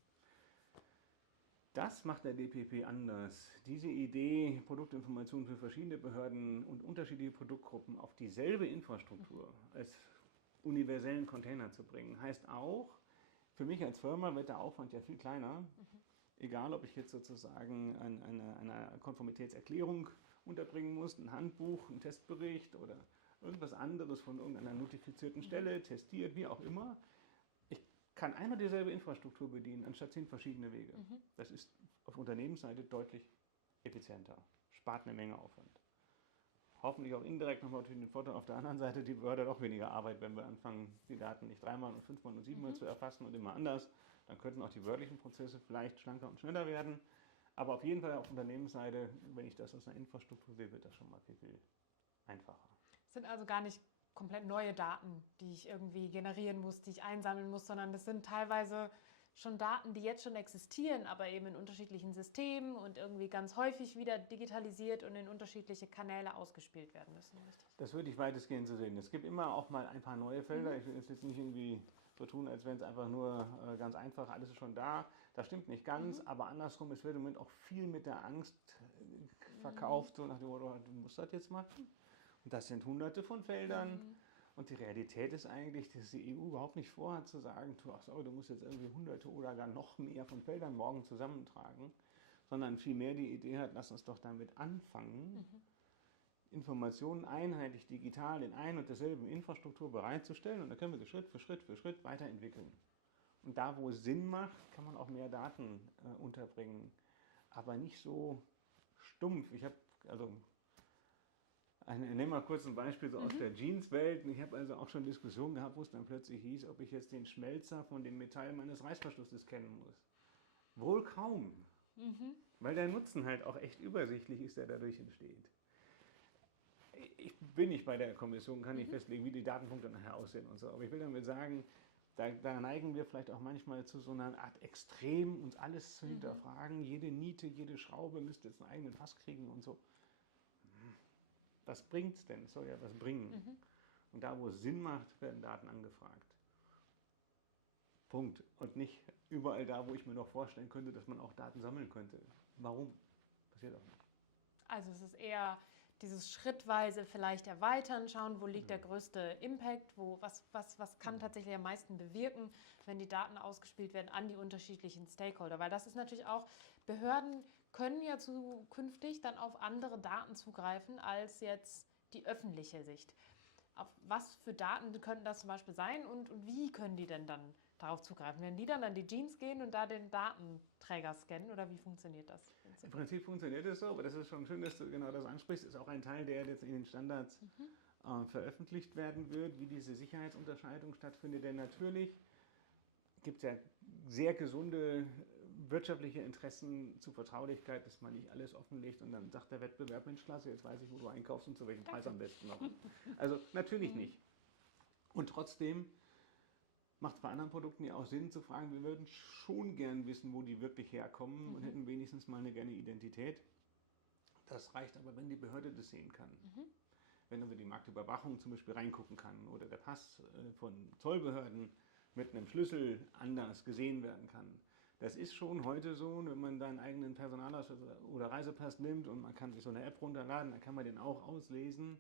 Das macht der DPP anders. Diese Idee, Produktinformationen für verschiedene Behörden und unterschiedliche Produktgruppen auf dieselbe Infrastruktur als universellen Container zu bringen, heißt auch, für mich als Firma wird der Aufwand ja viel kleiner. Egal, ob ich jetzt sozusagen eine Konformitätserklärung unterbringen muss, ein Handbuch, einen Testbericht oder irgendwas anderes von irgendeiner notifizierten Stelle, testiert, wie auch immer. Ich kann einmal dieselbe Infrastruktur bedienen, anstatt 10 verschiedene Wege. Das ist auf Unternehmensseite deutlich effizienter, spart eine Menge Aufwand. Hoffentlich auch indirekt nochmal den Vorteil auf der anderen Seite, die Behörde hat auch weniger Arbeit, wenn wir anfangen, die Daten nicht 3-mal und 5-mal und 7-mal zu erfassen und immer anders. Dann könnten auch die behördlichen Prozesse vielleicht schlanker und schneller werden. Aber auf jeden Fall auf Unternehmensseite, wenn ich das aus einer Infrastruktur sehe, wird das schon mal viel, viel einfacher. Es sind also gar nicht komplett neue Daten, die ich irgendwie generieren muss, die ich einsammeln muss, sondern das sind teilweise schon Daten, die jetzt schon existieren, aber eben in unterschiedlichen Systemen und irgendwie ganz häufig wieder digitalisiert und in unterschiedliche Kanäle ausgespielt werden müssen. Richtig? Das würde ich weitestgehend so sehen. Es gibt immer auch mal ein paar neue Felder. Ich will jetzt nicht irgendwie so tun, als wenn es einfach nur ganz einfach, alles ist schon da. Das stimmt nicht ganz, aber andersrum, es wird im Moment auch viel mit der Angst verkauft, so nach dem Motto, du musst das jetzt machen. Und das sind hunderte von Feldern. Und die Realität ist eigentlich, dass die EU überhaupt nicht vorhat zu sagen, du musst jetzt irgendwie hunderte oder gar noch mehr von Feldern morgen zusammentragen, sondern vielmehr die Idee hat, lass uns doch damit anfangen, Informationen einheitlich digital in ein und derselben Infrastruktur bereitzustellen und dann können wir das Schritt für Schritt weiterentwickeln. Und da, wo es Sinn macht, kann man auch mehr Daten unterbringen, aber nicht so stumpf. Ich habe nehmen wir kurz ein Beispiel so aus der Jeanswelt. Ich habe also auch schon Diskussionen gehabt, wo es dann plötzlich hieß, ob ich jetzt den Schmelzer von dem Metall meines Reißverschlusses kennen muss. Wohl kaum, weil der Nutzen halt auch echt übersichtlich ist, der dadurch entsteht. Ich bin nicht bei der Kommission, kann nicht festlegen, wie die Datenpunkte nachher aussehen und so, aber ich will damit sagen, da neigen wir vielleicht auch manchmal zu so einer Art Extrem, uns alles zu hinterfragen. Jede Niete, jede Schraube müsste jetzt einen eigenen Pass kriegen und so. Was bringt es denn? Es soll ja was bringen. Und da, wo es Sinn macht, werden Daten angefragt. Punkt. Und nicht überall da, wo ich mir noch vorstellen könnte, dass man auch Daten sammeln könnte. Warum? Passiert auch nicht. Also es ist eher dieses schrittweise vielleicht erweitern, schauen, wo liegt der größte Impact, was kann tatsächlich am meisten bewirken, wenn die Daten ausgespielt werden an die unterschiedlichen Stakeholder. Weil das ist natürlich auch, Behörden können ja zukünftig dann auf andere Daten zugreifen als jetzt die öffentliche Sicht. Auf was für Daten könnten das zum Beispiel sein und wie können die denn dann darauf zugreifen? Werden die dann an die Jeans gehen und da den Datenträger scannen oder wie funktioniert das? Im Prinzip funktioniert es so, aber das ist schon schön, dass du genau das ansprichst. Ist auch ein Teil, der jetzt in den Standards veröffentlicht werden wird, wie diese Sicherheitsunterscheidung stattfindet. Denn natürlich gibt es ja sehr gesunde wirtschaftliche Interessen zu Vertraulichkeit, dass man nicht alles offenlegt und dann sagt der Wettbewerb, Mensch, klasse, jetzt weiß ich, wo du einkaufst und zu welchem Preis am besten noch. Also natürlich nicht. Und trotzdem macht es bei anderen Produkten ja auch Sinn zu fragen, wir würden schon gern wissen, wo die wirklich herkommen und hätten wenigstens mal eine gerne Identität. Das reicht aber, wenn die Behörde das sehen kann. Wenn über die Marktüberwachung zum Beispiel reingucken kann oder der Pass von Zollbehörden mit einem Schlüssel anders gesehen werden kann. Das ist schon heute so, wenn man seinen eigenen Personalausweis oder Reisepass nimmt und man kann sich so eine App runterladen, dann kann man den auch auslesen.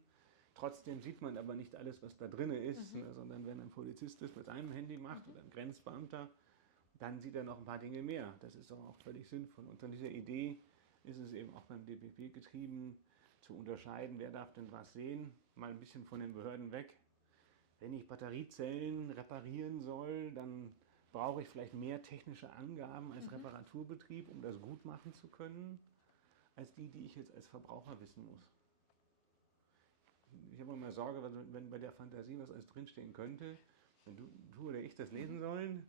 Trotzdem sieht man aber nicht alles, was da drin ist, sondern wenn ein Polizist das mit seinem Handy macht oder ein Grenzbeamter, dann sieht er noch ein paar Dinge mehr. Das ist doch auch völlig sinnvoll. Und von dieser Idee ist es eben auch beim DPP getrieben, zu unterscheiden, wer darf denn was sehen, mal ein bisschen von den Behörden weg. Wenn ich Batteriezellen reparieren soll, dann brauche ich vielleicht mehr technische Angaben als Reparaturbetrieb, um das gut machen zu können, als die ich jetzt als Verbraucher wissen muss. Ich habe immer Sorge, wenn bei der Fantasie was alles drinstehen könnte, wenn du oder ich das lesen sollen,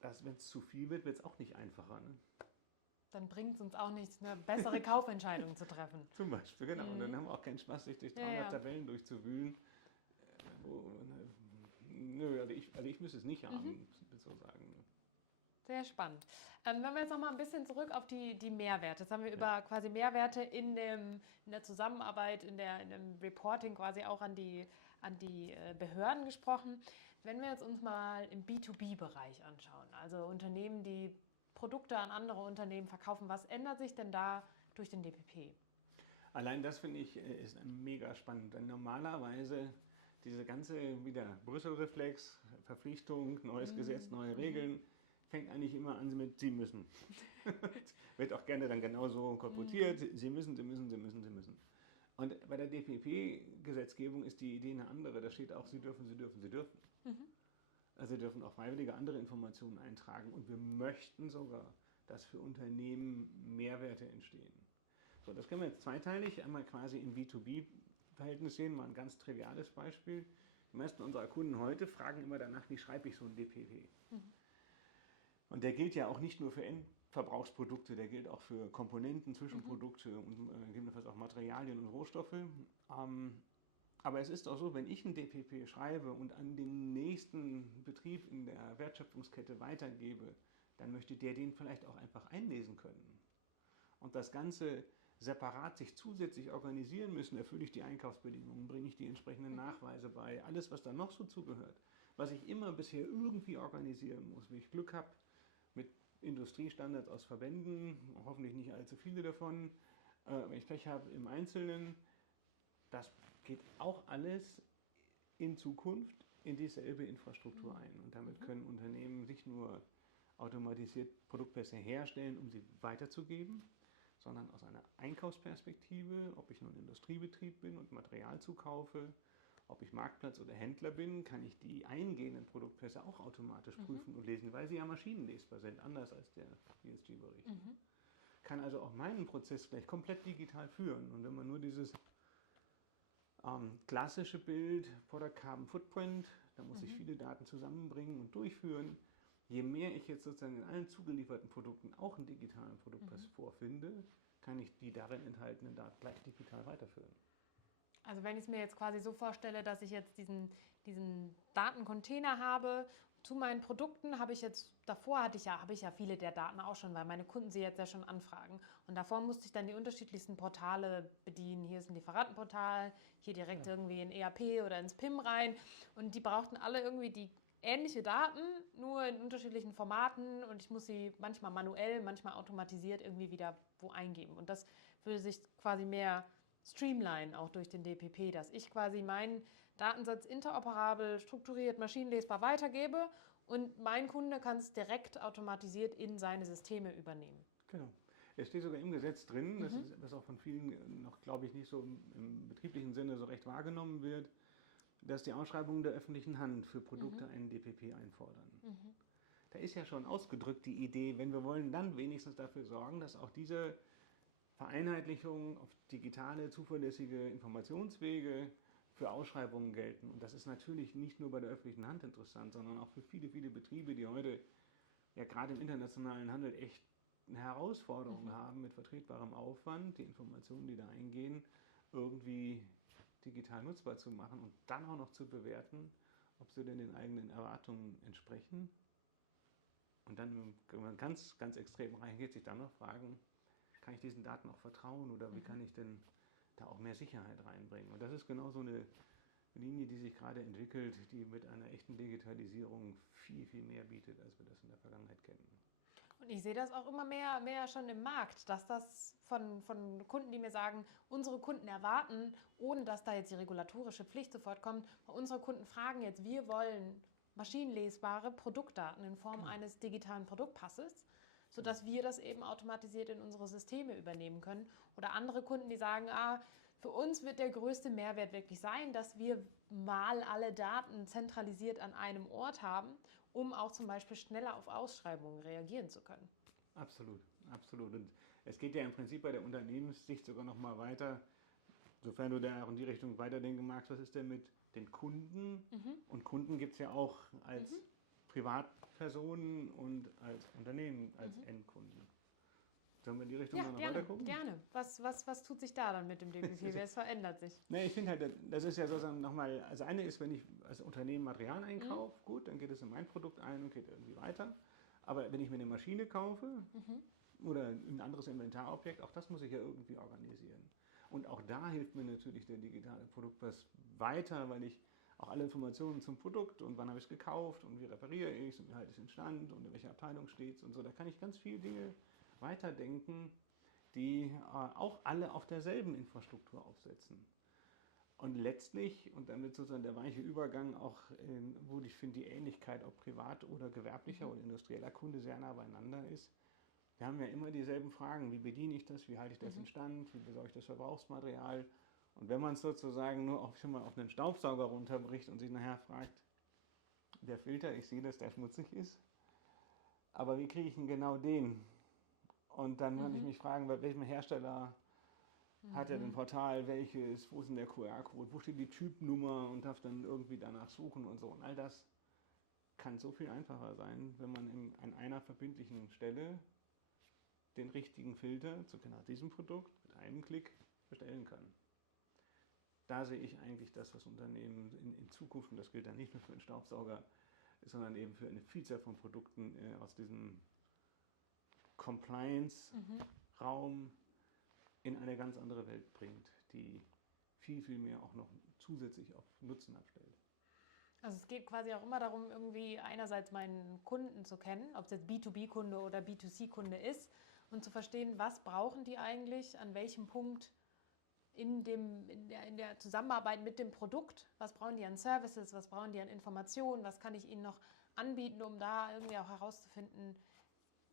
wenn es zu viel wird, wird es auch nicht einfacher. Ne? Dann bringt es uns auch nichts, eine bessere Kaufentscheidung zu treffen. Zum Beispiel, genau. Und dann haben wir auch keinen Spaß, sich durch 300 Tabellen durchzuwühlen. Nö, also ich müsste es nicht haben, sozusagen. Sehr spannend. Wenn wir jetzt noch mal ein bisschen zurück auf die Mehrwerte. Jetzt haben wir über quasi Mehrwerte in der Zusammenarbeit, in dem Reporting quasi auch an die Behörden gesprochen. Wenn wir jetzt uns mal im B2B-Bereich anschauen, also Unternehmen, die Produkte an andere Unternehmen verkaufen, was ändert sich denn da durch den DPP? Allein das finde ich ist mega spannend. Denn normalerweise diese ganze wieder Brüssel-Reflex, Verpflichtung, neues Gesetz, neue Regeln, fängt eigentlich immer an mit Sie müssen. Wird auch gerne dann genauso kolportiert, Sie müssen, Sie müssen, Sie müssen, Sie müssen. Und bei der DPP-Gesetzgebung ist die Idee eine andere. Da steht auch, Sie dürfen, Sie dürfen, Sie dürfen. Also Sie dürfen auch freiwillige andere Informationen eintragen. Und wir möchten sogar, dass für Unternehmen Mehrwerte entstehen. So, das können wir jetzt zweiteilig, einmal quasi im B2B-Verhältnis sehen, mal ein ganz triviales Beispiel. Die meisten unserer Kunden heute fragen immer danach, wie schreibe ich so ein DPP? Und der gilt ja auch nicht nur für Endverbrauchsprodukte, der gilt auch für Komponenten, Zwischenprodukte und gegebenenfalls auch Materialien und Rohstoffe. Aber es ist auch so, wenn ich ein DPP schreibe und an den nächsten Betrieb in der Wertschöpfungskette weitergebe, dann möchte der den vielleicht auch einfach einlesen können. Und das Ganze separat sich zusätzlich organisieren müssen, erfülle ich die Einkaufsbedingungen, bringe ich die entsprechenden Nachweise bei, alles was da noch so zugehört, was ich immer bisher irgendwie organisieren muss, wie ich Glück habe mit Industriestandards aus Verbänden, hoffentlich nicht allzu viele davon, wenn ich Pech habe im Einzelnen, das geht auch alles in Zukunft in dieselbe Infrastruktur ein und damit können Unternehmen nicht nur automatisiert Produktpässe herstellen, um sie weiterzugeben, sondern aus einer Einkaufsperspektive, ob ich nun Industriebetrieb bin und Material zukaufe, ob ich Marktplatz oder Händler bin, kann ich die eingehenden Produktpässe auch automatisch prüfen und lesen, weil sie ja maschinenlesbar sind, anders als der ESG-Bericht. Kann also auch meinen Prozess gleich komplett digital führen. Und wenn man nur dieses klassische Bild, Product Carbon Footprint, da muss ich viele Daten zusammenbringen und durchführen. Je mehr ich jetzt sozusagen in allen zugelieferten Produkten auch einen digitalen Produktpass vorfinde, kann ich die darin enthaltenen Daten gleich digital weiterführen. Also wenn ich es mir jetzt quasi so vorstelle, dass ich jetzt diesen Datencontainer habe, zu meinen Produkten habe ich jetzt, davor habe ich ja viele der Daten auch schon, weil meine Kunden sie jetzt ja schon anfragen. Und davor musste ich dann die unterschiedlichsten Portale bedienen. Hier ist ein Lieferantenportal, hier direkt irgendwie in ERP oder ins PIM rein. Und die brauchten alle irgendwie die ähnliche Daten, nur in unterschiedlichen Formaten. Und ich muss sie manchmal manuell, manchmal automatisiert irgendwie wieder wo eingeben. Und das würde sich quasi mehr streamline auch durch den DPP, dass ich quasi meinen Datensatz interoperabel, strukturiert, maschinenlesbar weitergebe und mein Kunde kann es direkt automatisiert in seine Systeme übernehmen. Genau. Es steht sogar im Gesetz drin, das auch von vielen noch, glaube ich, nicht so im betrieblichen Sinne so recht wahrgenommen wird, dass die Ausschreibungen der öffentlichen Hand für Produkte einen DPP einfordern. Da ist ja schon ausgedrückt die Idee, wenn wir wollen, dann wenigstens dafür sorgen, dass auch diese Vereinheitlichung auf digitale, zuverlässige Informationswege für Ausschreibungen gelten. Und das ist natürlich nicht nur bei der öffentlichen Hand interessant, sondern auch für viele, viele Betriebe, die heute ja gerade im internationalen Handel echt eine Herausforderung haben, mit vertretbarem Aufwand die Informationen, die da eingehen, irgendwie digital nutzbar zu machen und dann auch noch zu bewerten, ob sie denn den eigenen Erwartungen entsprechen. Und dann, wenn man ganz, ganz extrem reingeht, sich dann noch fragen, kann ich diesen Daten auch vertrauen oder wie kann ich denn da auch mehr Sicherheit reinbringen? Und das ist genau so eine Linie, die sich gerade entwickelt, die mit einer echten Digitalisierung viel, viel mehr bietet, als wir das in der Vergangenheit kennen. Und ich sehe das auch immer mehr schon im Markt, dass das von Kunden, die mir sagen, unsere Kunden erwarten, ohne dass da jetzt die regulatorische Pflicht sofort kommt, unsere Kunden fragen jetzt, wir wollen maschinenlesbare Produktdaten in Form eines digitalen Produktpasses, sodass wir das eben automatisiert in unsere Systeme übernehmen können. Oder andere Kunden, die sagen, für uns wird der größte Mehrwert wirklich sein, dass wir mal alle Daten zentralisiert an einem Ort haben, um auch zum Beispiel schneller auf Ausschreibungen reagieren zu können. Absolut, absolut. Und es geht ja im Prinzip bei der Unternehmenssicht sogar noch mal weiter, sofern du da auch in die Richtung weiterdenken magst, was ist denn mit den Kunden? Und Kunden gibt es ja auch als Privatpersonen und als Unternehmen, als Endkunden. Sollen wir in die Richtung noch weiter gucken? Gerne. Was tut sich da dann mit dem DPP? Es verändert sich. Ich finde halt, das ist ja sozusagen nochmal, also eine ist, wenn ich als Unternehmen Material einkaufe, gut, dann geht es in mein Produkt ein und geht irgendwie weiter. Aber wenn ich mir eine Maschine kaufe oder ein anderes Inventarobjekt, auch das muss ich ja irgendwie organisieren. Und auch da hilft mir natürlich der digitale Produktpass weiter, weil ich auch alle Informationen zum Produkt und wann habe ich es gekauft und wie repariere ich es und wie halte ich es in Stand und in welcher Abteilung steht es und so, da kann ich ganz viele Dinge weiterdenken, die auch alle auf derselben Infrastruktur aufsetzen. Und letztlich, und damit sozusagen der weiche Übergang auch, wo ich finde, die Ähnlichkeit, ob privat oder gewerblicher oder industrieller Kunde sehr nah beieinander ist, wir haben ja immer dieselben Fragen, wie bediene ich das, wie halte ich das in Stand, wie besorge ich das Verbrauchsmaterial. Und wenn man es sozusagen nur schon mal auf einen Staubsauger runterbricht und sich nachher fragt, der Filter, ich sehe, dass der schmutzig ist, aber wie kriege ich denn genau den? Und dann kann ich mich fragen, bei welchem Hersteller hat er ein Portal, welches, wo ist denn der QR-Code, wo steht die Typnummer und darf dann irgendwie danach suchen und so. Und all das kann so viel einfacher sein, wenn man an einer verbindlichen Stelle den richtigen Filter zu genau diesem Produkt mit einem Klick bestellen kann. Da sehe ich eigentlich das, was Unternehmen in Zukunft, und das gilt dann nicht nur für den Staubsauger, sondern eben für eine Vielzahl von Produkten aus diesem Compliance-Raum in eine ganz andere Welt bringt, die viel, viel mehr auch noch zusätzlich auf Nutzen abstellt. Also es geht quasi auch immer darum, irgendwie einerseits meinen Kunden zu kennen, ob es jetzt B2B-Kunde oder B2C-Kunde ist, und zu verstehen, was brauchen die eigentlich, an welchem Punkt in der Zusammenarbeit mit dem Produkt, was brauchen die an Services, was brauchen die an Informationen, was kann ich ihnen noch anbieten, um da irgendwie auch herauszufinden,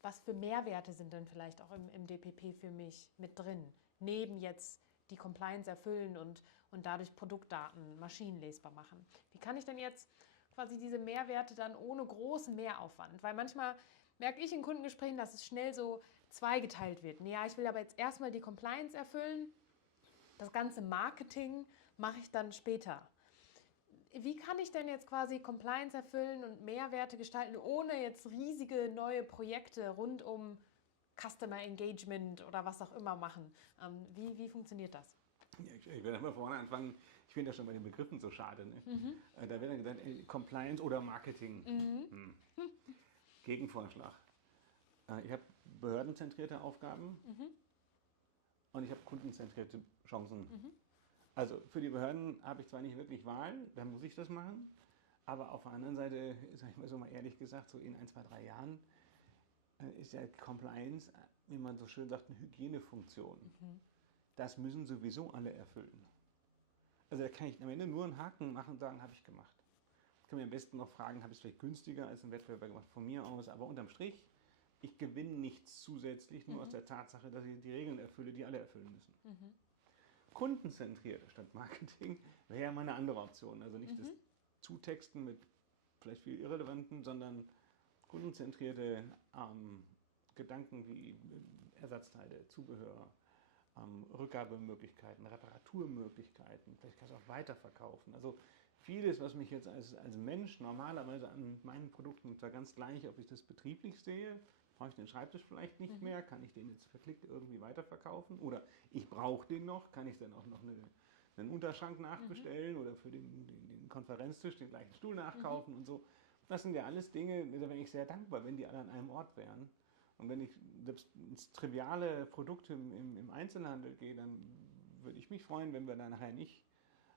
was für Mehrwerte sind denn vielleicht auch im DPP für mich mit drin, neben jetzt die Compliance erfüllen und dadurch Produktdaten maschinenlesbar machen. Wie kann ich denn jetzt quasi diese Mehrwerte dann ohne großen Mehraufwand, weil manchmal merke ich in Kundengesprächen, dass es schnell so zweigeteilt wird. Ja, ich will aber jetzt erstmal die Compliance erfüllen, das ganze Marketing mache ich dann später. Wie kann ich denn jetzt quasi Compliance erfüllen und Mehrwerte gestalten, ohne jetzt riesige neue Projekte rund um Customer Engagement oder was auch immer machen? Wie funktioniert das? Ja, ich werde mal vorne anfangen. Ich finde das schon bei den Begriffen so schade. Ne? Da wird dann gesagt, Compliance oder Marketing. Hm. Gegenvorschlag. Ich habe behördenzentrierte Aufgaben und ich habe kundenzentrierte Chancen. Also für die Behörden habe ich zwar nicht wirklich Wahl, dann muss ich das machen, aber auf der anderen Seite, sag ich mal so mal ehrlich gesagt, so in 1, 2, 3 Jahren ist ja Compliance, wie man so schön sagt, eine Hygienefunktion. Das müssen sowieso alle erfüllen. Also da kann ich am Ende nur einen Haken machen und sagen, habe ich gemacht. Ich kann mir am besten noch fragen, habe ich es vielleicht günstiger als ein Wettbewerber gemacht von mir aus, aber unterm Strich, ich gewinne nichts zusätzlich, nur aus der Tatsache, dass ich die Regeln erfülle, die alle erfüllen müssen. Kundenzentriert statt Marketing wäre ja mal eine andere Option. Also nicht das Zutexten mit vielleicht viel Irrelevanten, sondern kundenzentrierte Gedanken wie Ersatzteile, Zubehör, Rückgabemöglichkeiten, Reparaturmöglichkeiten, vielleicht kannst du auch weiterverkaufen. Also vieles, was mich jetzt als Mensch normalerweise an meinen Produkten, zwar ganz gleich, ob ich das betrieblich sehe, brauche ich den Schreibtisch vielleicht nicht mehr, kann ich den jetzt verklickt irgendwie weiterverkaufen oder ich brauche den noch, kann ich dann auch noch einen Unterschrank nachbestellen oder für den Konferenztisch den gleichen Stuhl nachkaufen und so. Das sind ja alles Dinge, da wäre ich sehr dankbar, wenn die alle an einem Ort wären. Und wenn ich selbst ins triviale Produkt im Einzelhandel gehe, dann würde ich mich freuen, wenn wir dann nachher nicht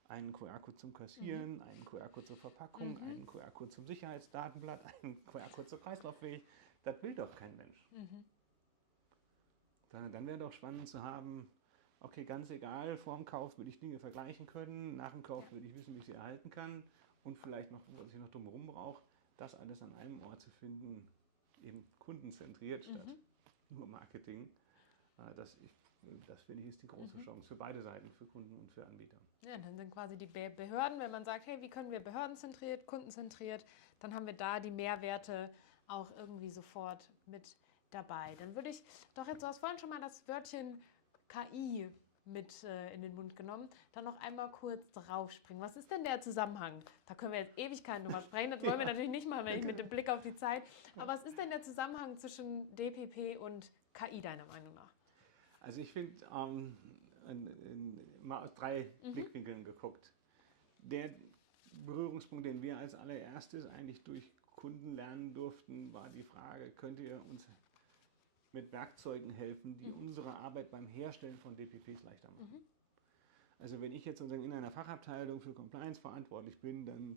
einen QR-Code zum Kassieren, einen QR-Code zur Verpackung, einen QR-Code zum Sicherheitsdatenblatt, einen QR-Code zur Kreislauffähigkeit. Das will doch kein Mensch. Sondern dann wäre doch spannend zu haben, okay, ganz egal, vor dem Kauf will ich Dinge vergleichen können, nach dem Kauf will ich wissen, wie ich sie erhalten kann und vielleicht noch, was ich noch drumherum brauche, das alles an einem Ort zu finden, eben kundenzentriert statt nur Marketing. Das finde ich ist die große Chance für beide Seiten, für Kunden und für Anbieter. Ja, dann sind quasi die Behörden, wenn man sagt, hey, wie können wir behördenzentriert, kundenzentriert, dann haben wir da die Mehrwerte auch irgendwie sofort mit dabei. Dann würde ich doch jetzt, du hast vorhin schon mal das Wörtchen KI mit in den Mund genommen, dann noch einmal kurz draufspringen. Was ist denn der Zusammenhang? Da können wir jetzt Ewigkeiten drüber sprechen, das wollen wir natürlich nicht machen, wenn ich mit dem Blick auf die Zeit. Aber was ist denn der Zusammenhang zwischen DPP und KI deiner Meinung nach? Also ich finde, mal aus 3 Blickwinkeln geguckt. Der Berührungspunkt, den wir als allererstes eigentlich durch Kunden lernen durften, war die Frage, könnt ihr uns mit Werkzeugen helfen, die unsere Arbeit beim Herstellen von DPPs leichter machen. Also wenn ich jetzt in einer Fachabteilung für Compliance verantwortlich bin, dann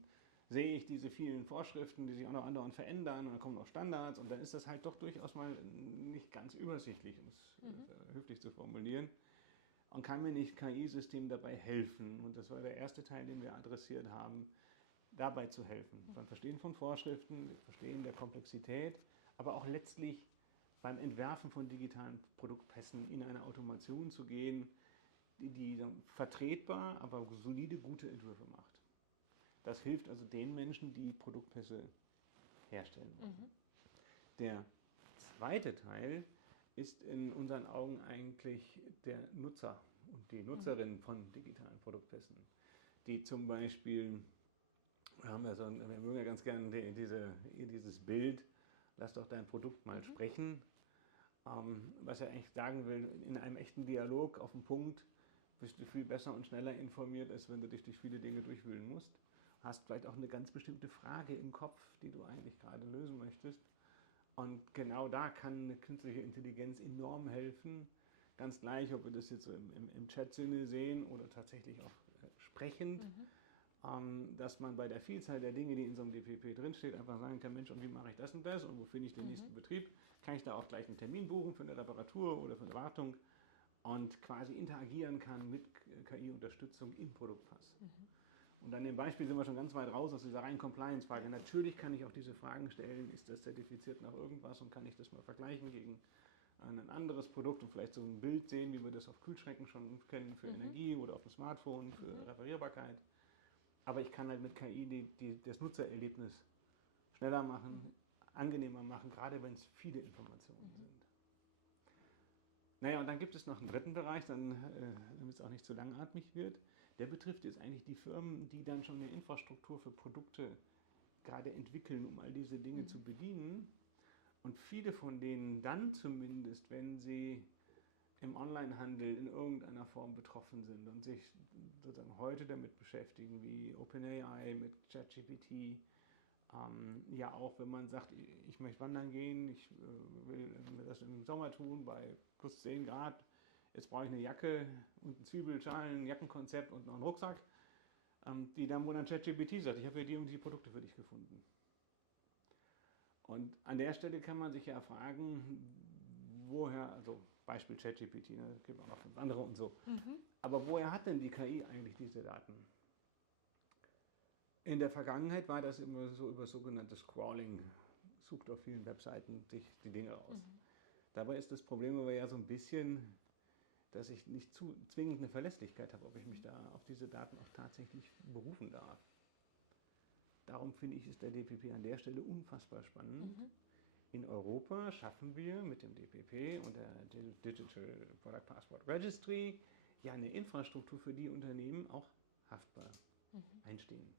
sehe ich diese vielen Vorschriften, die sich auch noch andauernd verändern und dann kommen noch Standards und dann ist das halt doch durchaus mal nicht ganz übersichtlich, um es höflich zu formulieren. Und kann mir nicht KI-System dabei helfen? Und das war der erste Teil, den wir adressiert haben, dabei zu helfen. Beim Verstehen von Vorschriften, Verstehen der Komplexität, aber auch letztlich beim Entwerfen von digitalen Produktpässen in eine Automation zu gehen, die dann vertretbar, aber solide, gute Entwürfe macht. Das hilft also den Menschen, die Produktpässe herstellen wollen. Der zweite Teil ist in unseren Augen eigentlich der Nutzer und die Nutzerin von digitalen Produktpässen, die zum Beispiel, wir mögen ja ganz gerne dieses Bild, lass doch dein Produkt mal sprechen, was ja eigentlich sagen will, in einem echten Dialog auf den Punkt bist du viel besser und schneller informiert, als wenn du dich durch viele Dinge durchwühlen musst. Hast vielleicht auch eine ganz bestimmte Frage im Kopf, die du eigentlich gerade lösen möchtest. Und genau da kann eine künstliche Intelligenz enorm helfen. Ganz gleich, ob wir das jetzt so im Chat-Sinne sehen oder tatsächlich auch sprechend, dass man bei der Vielzahl der Dinge, die in so einem DPP drinsteht, einfach sagen kann, Mensch, und wie mache ich das und das und wo finde ich den nächsten Betrieb? Kann ich da auch gleich einen Termin buchen für eine Reparatur oder für eine Wartung und quasi interagieren kann mit KI-Unterstützung im Produktpass. Und an dem Beispiel sind wir schon ganz weit raus aus dieser reinen Compliance-Frage. Natürlich kann ich auch diese Fragen stellen, ist das zertifiziert nach irgendwas und kann ich das mal vergleichen gegen ein anderes Produkt und vielleicht so ein Bild sehen, wie wir das auf Kühlschränken schon kennen für Energie oder auf dem Smartphone für Reparierbarkeit. Aber ich kann halt mit KI das Nutzererlebnis schneller machen, angenehmer machen, gerade wenn es viele Informationen sind. Naja, und dann gibt es noch einen dritten Bereich, damit es auch nicht zu langatmig wird. Der betrifft jetzt eigentlich die Firmen, die dann schon eine Infrastruktur für Produkte gerade entwickeln, um all diese Dinge zu bedienen. Und viele von denen dann zumindest, wenn sie im Onlinehandel in irgendeiner Form betroffen sind und sich sozusagen heute damit beschäftigen, wie OpenAI mit ChatGPT. Ja, auch wenn man sagt, ich möchte wandern gehen, ich will das im Sommer tun bei plus 10 Grad, jetzt brauche ich eine Jacke und einen Zwiebelschalen, ein Jackenkonzept und noch einen Rucksack, wo dann ChatGPT sagt, ich habe hier die und die Produkte für dich gefunden. Und an der Stelle kann man sich ja fragen, woher, also Beispiel ChatGPT, ne, es gibt auch noch andere und so, aber woher hat denn die KI eigentlich diese Daten? In der Vergangenheit war das immer so über sogenanntes Crawling, sucht auf vielen Webseiten sich die Dinge raus. Dabei ist das Problem aber ja so ein bisschen, dass ich nicht zwingend eine Verlässlichkeit habe, ob ich mich da auf diese Daten auch tatsächlich berufen darf. Darum finde ich, ist der DPP an der Stelle unfassbar spannend. In Europa schaffen wir mit dem DPP und der Digital Product Passport Registry ja eine Infrastruktur, für die Unternehmen auch haftbar einstehen.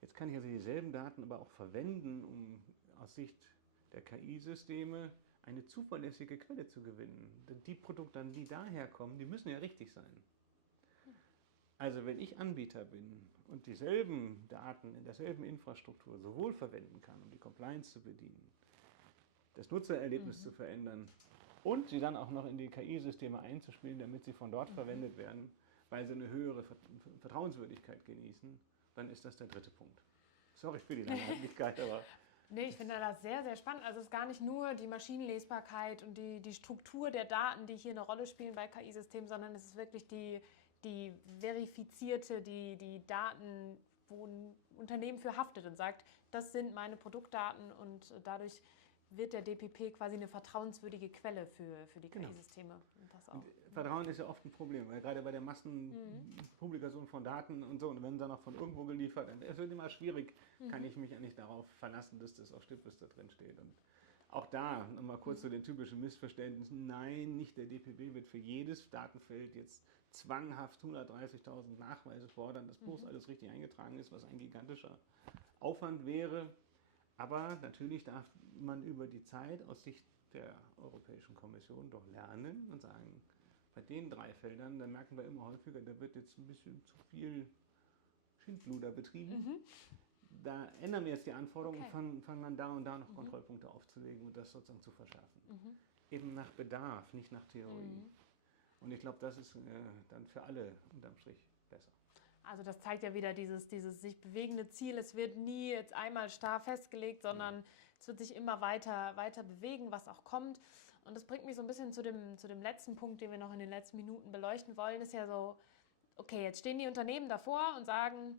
Jetzt kann ich also dieselben Daten aber auch verwenden, um aus Sicht der KI-Systeme eine zuverlässige Quelle zu gewinnen. Denn die Produkte, die daher kommen, die müssen ja richtig sein. Also wenn ich Anbieter bin und dieselben Daten in derselben Infrastruktur sowohl verwenden kann, um die Compliance zu bedienen, das Nutzererlebnis zu verändern und sie dann auch noch in die KI-Systeme einzuspielen, damit sie von dort verwendet werden, weil sie eine höhere Vertrauenswürdigkeit genießen, dann ist das der dritte Punkt. Sorry für die Langatmigkeit, aber... Nee, ich finde das sehr, sehr spannend. Also es ist gar nicht nur die Maschinenlesbarkeit und die Struktur der Daten, die hier eine Rolle spielen bei KI-Systemen, sondern es ist wirklich die verifizierte, die Daten, wo ein Unternehmen für haftet und sagt, das sind meine Produktdaten und dadurch wird der DPP quasi eine vertrauenswürdige Quelle für die KI-Systeme. Und das auch. Und Vertrauen ist ja oft ein Problem, weil gerade bei der Massenpublikation von Daten und so, und wenn dann noch von irgendwo geliefert, es wird immer schwierig, kann ich mich ja nicht darauf verlassen, dass das auch stimmt, was da drin steht. Und auch da nochmal kurz zu den typischen Missverständnissen. Nein, nicht der DPP wird für jedes Datenfeld jetzt zwanghaft 130.000 Nachweise fordern, dass bloß alles richtig eingetragen ist, was ein gigantischer Aufwand wäre. Aber natürlich darf man über die Zeit aus Sicht der Europäischen Kommission doch lernen und sagen, bei den 3 Feldern, da merken wir immer häufiger, da wird jetzt ein bisschen zu viel Schindluder betrieben. Da ändern wir jetzt die Anforderungen und fangen dann da und da noch Kontrollpunkte aufzulegen und das sozusagen zu verschärfen. Eben nach Bedarf, nicht nach Theorie. Und ich glaube, das ist dann für alle unterm Strich besser. Also das zeigt ja wieder dieses sich bewegende Ziel. Es wird nie jetzt einmal starr festgelegt, sondern es wird sich immer weiter bewegen, was auch kommt. Und das bringt mich so ein bisschen zu dem letzten Punkt, den wir noch in den letzten Minuten beleuchten wollen, ist ja so, okay, jetzt stehen die Unternehmen davor und sagen,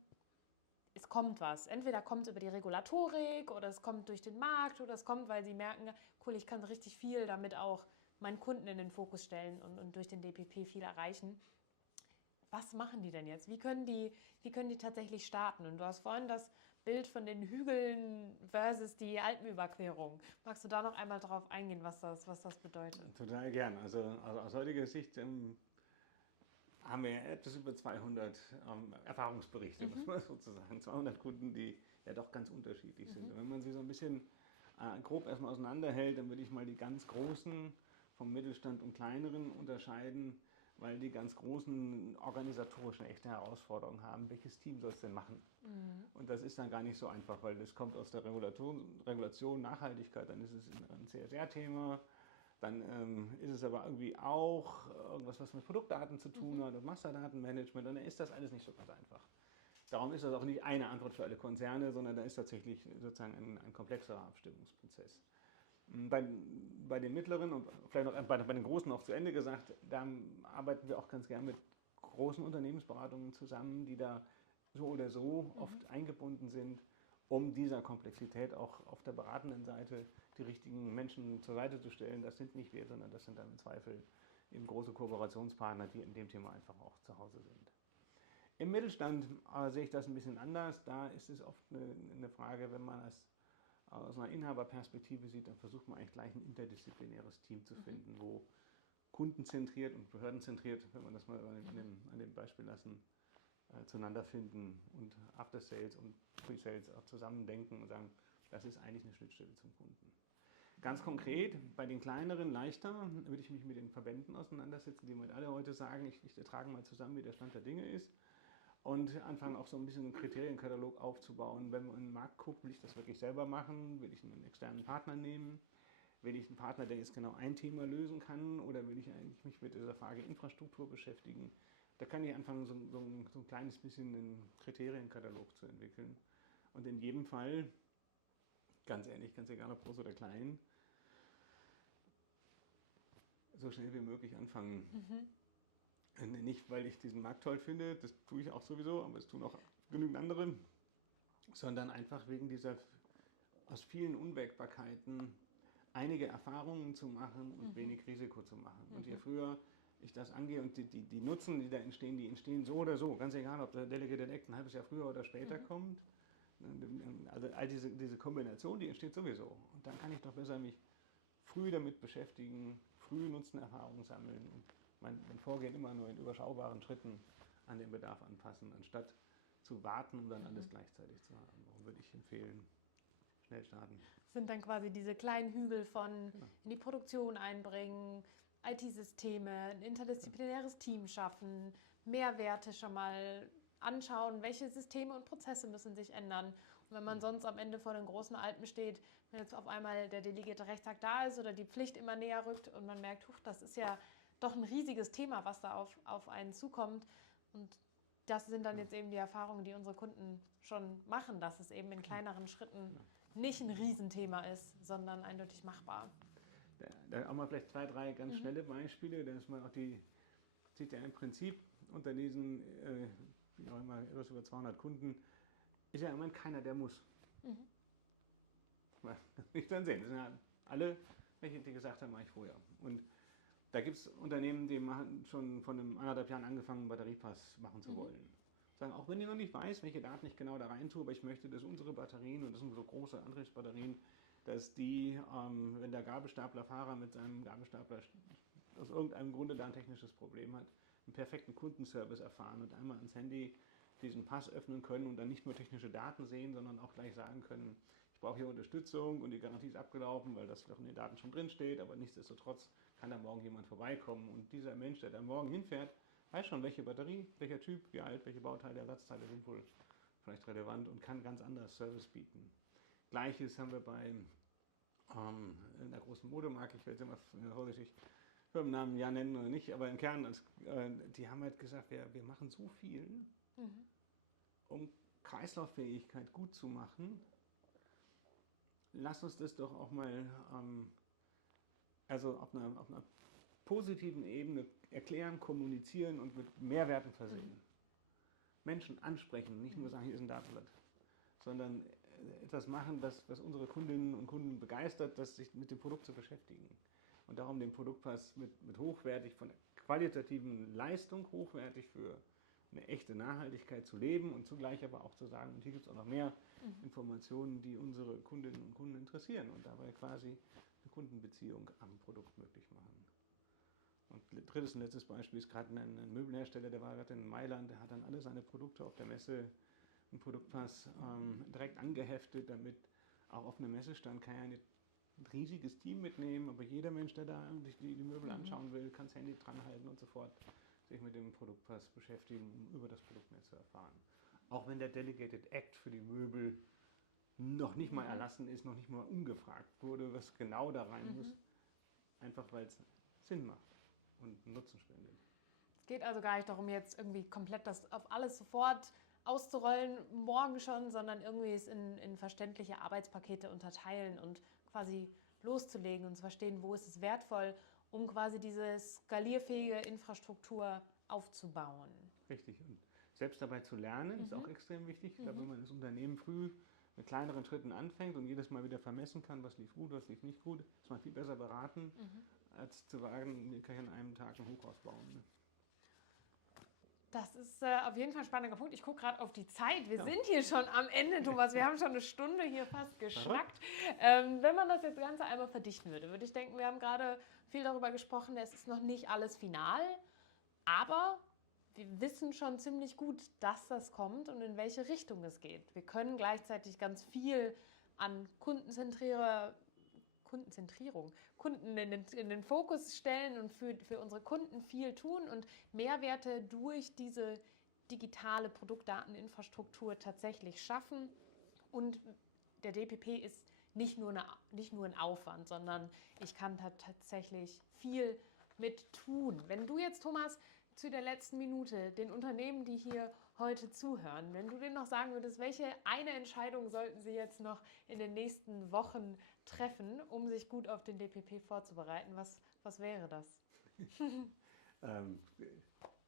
es kommt was. Entweder kommt es über die Regulatorik oder es kommt durch den Markt oder es kommt, weil sie merken, cool, ich kann richtig viel damit auch meinen Kunden in den Fokus stellen und durch den DPP viel erreichen. Was machen die denn jetzt? Wie können die tatsächlich starten? Und du hast vorhin das Bild von den Hügeln versus die Alpenüberquerung. Magst du da noch einmal drauf eingehen, was das bedeutet? Total gern. Also aus heutiger Sicht haben wir etwas über 200 Erfahrungsberichte, muss man sozusagen. 200 Kunden, die ja doch ganz unterschiedlich sind. Und wenn man sie so ein bisschen grob erstmal auseinanderhält, dann würde ich mal die ganz Großen vom Mittelstand und Kleineren unterscheiden, weil die ganz Großen organisatorischen echte Herausforderungen haben. Welches Team soll es denn machen? Und das ist dann gar nicht so einfach, weil das kommt aus der Regulation, Nachhaltigkeit, dann ist es ein CSR-Thema. Dann ist es aber irgendwie auch irgendwas, was mit Produktdaten zu tun hat und Masterdatenmanagement. Und dann ist das alles nicht so ganz einfach. Darum ist das auch nicht eine Antwort für alle Konzerne, sondern da ist tatsächlich sozusagen ein komplexerer Abstimmungsprozess. Bei den mittleren und vielleicht noch bei den großen noch zu Ende gesagt, da arbeiten wir auch ganz gern mit großen Unternehmensberatungen zusammen, die da so oder so oft eingebunden sind, um dieser Komplexität auch auf der beratenden Seite die richtigen Menschen zur Seite zu stellen. Das sind nicht wir, sondern das sind dann im Zweifel eben große Kooperationspartner, die in dem Thema einfach auch zu Hause sind. Im Mittelstand sehe ich das ein bisschen anders. Da ist es oft eine Frage, wenn man es aus einer Inhaberperspektive sieht, dann versucht man eigentlich gleich ein interdisziplinäres Team zu finden, wo kundenzentriert und behördenzentriert, wenn man das mal an dem Beispiel lassen, zueinander finden und After Sales und Pre-Sales auch zusammen denken und sagen, das ist eigentlich eine Schnittstelle zum Kunden. Ganz konkret, bei den kleineren leichter würde ich mich mit den Verbänden auseinandersetzen, die alle heute sagen, ich trage mal zusammen, wie der Stand der Dinge ist und anfangen auch so ein bisschen einen Kriterienkatalog aufzubauen. Wenn man in den Markt guckt, will ich das wirklich selber machen, will ich einen externen Partner nehmen, will ich einen Partner, der jetzt genau ein Thema lösen kann oder will ich eigentlich mich mit dieser Frage Infrastruktur beschäftigen. Da kann ich anfangen, so ein kleines bisschen einen Kriterienkatalog zu entwickeln und in jedem Fall, ganz ehrlich, ganz egal ob groß oder klein, so schnell wie möglich anfangen. Nicht, weil ich diesen Markt toll finde, das tue ich auch sowieso, aber es tun auch genügend andere, sondern einfach wegen dieser aus vielen Unwägbarkeiten einige Erfahrungen zu machen und wenig Risiko zu machen. Und je früher ich das angehe und die Nutzen, die da entstehen, die entstehen so oder so, ganz egal, ob der Delegated Act ein halbes Jahr früher oder später kommt. Also all diese Kombination, die entsteht sowieso. Und dann kann ich doch besser mich früh damit beschäftigen, früh Nutzenerfahrungen sammeln und mein Vorgehen immer nur in überschaubaren Schritten an den Bedarf anpassen, anstatt zu warten, um dann alles gleichzeitig zu haben. Darum würde ich empfehlen, schnell starten. Sind dann quasi diese kleinen Hügel von Genau. in die Produktion einbringen, IT-Systeme, ein interdisziplinäres Team schaffen, Mehrwerte schon mal anschauen, welche Systeme und Prozesse müssen sich ändern. Und wenn man sonst am Ende vor den großen Alpen steht, wenn jetzt auf einmal der delegierte Rechtstag da ist oder die Pflicht immer näher rückt und man merkt, huch, das ist ja doch ein riesiges Thema, was da auf einen zukommt. Und das sind dann jetzt eben die Erfahrungen, die unsere Kunden schon machen, dass es eben in kleineren Schritten nicht ein Riesenthema ist, sondern eindeutig machbar. Da auch mal vielleicht 2, 3 ganz schnelle Beispiele, dass man auch sieht ja im Prinzip unter diesen, wie auch immer, etwas über 200 Kunden, ist ja im Moment keiner, der muss. Nicht dann sehen. Das sind ja alle, welche die gesagt haben, mache ich vorher. Und da gibt es Unternehmen, die machen schon von einem 1,5 Jahren angefangen, einen Batteriepass machen zu wollen. Sagen, auch wenn ich noch nicht weiß, welche Daten ich genau da rein tue, aber ich möchte, dass unsere Batterien, und das sind so große Antriebsbatterien, dass die, wenn der Gabelstaplerfahrer mit seinem Gabelstapler aus irgendeinem Grunde da ein technisches Problem hat, einen perfekten Kundenservice erfahren und einmal ans Handy diesen Pass öffnen können und dann nicht nur technische Daten sehen, sondern auch gleich sagen können, ich brauche hier Unterstützung und die Garantie ist abgelaufen, weil das doch in den Daten schon drin steht, aber nichtsdestotrotz kann da morgen jemand vorbeikommen und dieser Mensch, der da morgen hinfährt, weiß schon, welche Batterie, welcher Typ, wie alt, welche Bauteile, Ersatzteile sind wohl vielleicht relevant und kann ganz anders Service bieten. Gleiches haben wir bei einer großen Modemarke, ich werde jetzt immer vorsichtig Firmennamen ja nennen oder nicht, aber im Kern, die haben halt gesagt, wir machen so viel, um Kreislauffähigkeit gut zu machen. Lass uns das doch auch mal also auf einer positiven Ebene erklären, kommunizieren und mit Mehrwerten versehen. Menschen ansprechen, nicht nur sagen, hier ist ein Datenblatt, sondern etwas machen, was unsere Kundinnen und Kunden begeistert, sich mit dem Produkt zu beschäftigen. Und darum den Produktpass mit hochwertig, von der qualitativen Leistung hochwertig für eine echte Nachhaltigkeit zu leben und zugleich aber auch zu sagen, und hier gibt es auch noch mehr Informationen, die unsere Kundinnen und Kunden interessieren und dabei quasi eine Kundenbeziehung am Produkt möglich machen. Und drittes und letztes Beispiel ist gerade ein Möbelhersteller, der war gerade in Mailand, der hat dann alle seine Produkte auf der Messe, einen Produktpass direkt angeheftet, damit auch auf einem Messestand kann ja ein riesiges Team mitnehmen, aber jeder Mensch, der da sich die Möbel anschauen will, kann das Handy dranhalten und sofort sich mit dem Produktpass beschäftigen, um über das Produkt mehr zu erfahren. Auch wenn der Delegated Act für die Möbel noch nicht mal erlassen ist, noch nicht mal umgefragt wurde, was genau da rein muss, einfach weil es Sinn macht und Nutzen spendet. Es geht also gar nicht darum, jetzt irgendwie komplett das auf alles sofort auszurollen, morgen schon, sondern irgendwie es in verständliche Arbeitspakete unterteilen und quasi loszulegen und zu verstehen, wo ist es wertvoll, um quasi diese skalierfähige Infrastruktur aufzubauen. Richtig. Und selbst dabei zu lernen, ist auch extrem wichtig. Ich glaube, wenn man das Unternehmen früh mit kleineren Schritten anfängt und jedes Mal wieder vermessen kann, was lief gut, was lief nicht gut, ist man viel besser beraten, als zu sagen, ich kann ich an einem Tag ein Hochhaus bauen. Ne? Das ist auf jeden Fall ein spannender Punkt. Ich gucke gerade auf die Zeit. Wir sind hier schon am Ende, Thomas. Wir haben schon eine Stunde hier fast geschnackt. Wenn man das jetzt Ganze einmal verdichten würde, würde ich denken, wir haben gerade viel darüber gesprochen, es ist noch nicht alles final, aber wir wissen schon ziemlich gut, dass das kommt und in welche Richtung es geht. Wir können gleichzeitig ganz viel an kundenzentrierter Kundenzentrierung. Kunden in den Fokus stellen und für unsere Kunden viel tun und Mehrwerte durch diese digitale Produktdateninfrastruktur tatsächlich schaffen. Und der DPP ist nicht nur ein Aufwand, sondern ich kann da tatsächlich viel mit tun. Wenn du jetzt, Thomas, zu der letzten Minute den Unternehmen, die hier heute zuhören, wenn du denen noch sagen würdest, welche eine Entscheidung sollten sie jetzt noch in den nächsten Wochen treffen, um sich gut auf den DPP vorzubereiten, was wäre das?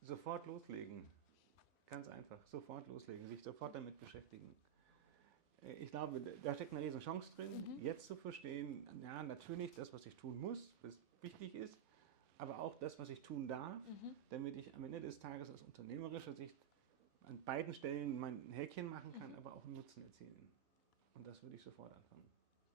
Sofort loslegen. Ganz einfach. Sofort loslegen. Sich sofort damit beschäftigen. Ich glaube, da steckt eine riesen Chance drin, jetzt zu verstehen, ja, natürlich das, was ich tun muss, was wichtig ist, aber auch das, was ich tun darf, damit ich am Ende des Tages aus unternehmerischer Sicht an beiden Stellen mein Häkchen machen kann, aber auch einen Nutzen erzielen. Und das würde ich sofort anfangen.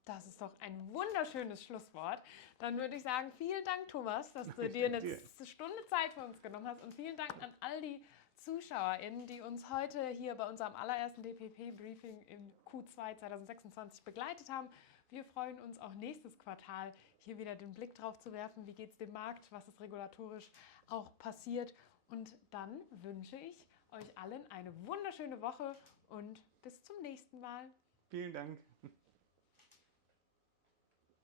Das ist doch ein wunderschönes Schlusswort. Dann würde ich sagen, vielen Dank, Thomas, dass du dir eine Stunde Zeit für uns genommen hast und vielen Dank an all die ZuschauerInnen, die uns heute hier bei unserem allerersten DPP-Briefing im Q2 2026 begleitet haben. Wir freuen uns auch nächstes Quartal hier wieder den Blick drauf zu werfen, wie geht es dem Markt, was ist regulatorisch auch passiert. Und dann wünsche ich euch allen eine wunderschöne Woche und bis zum nächsten Mal. Vielen Dank.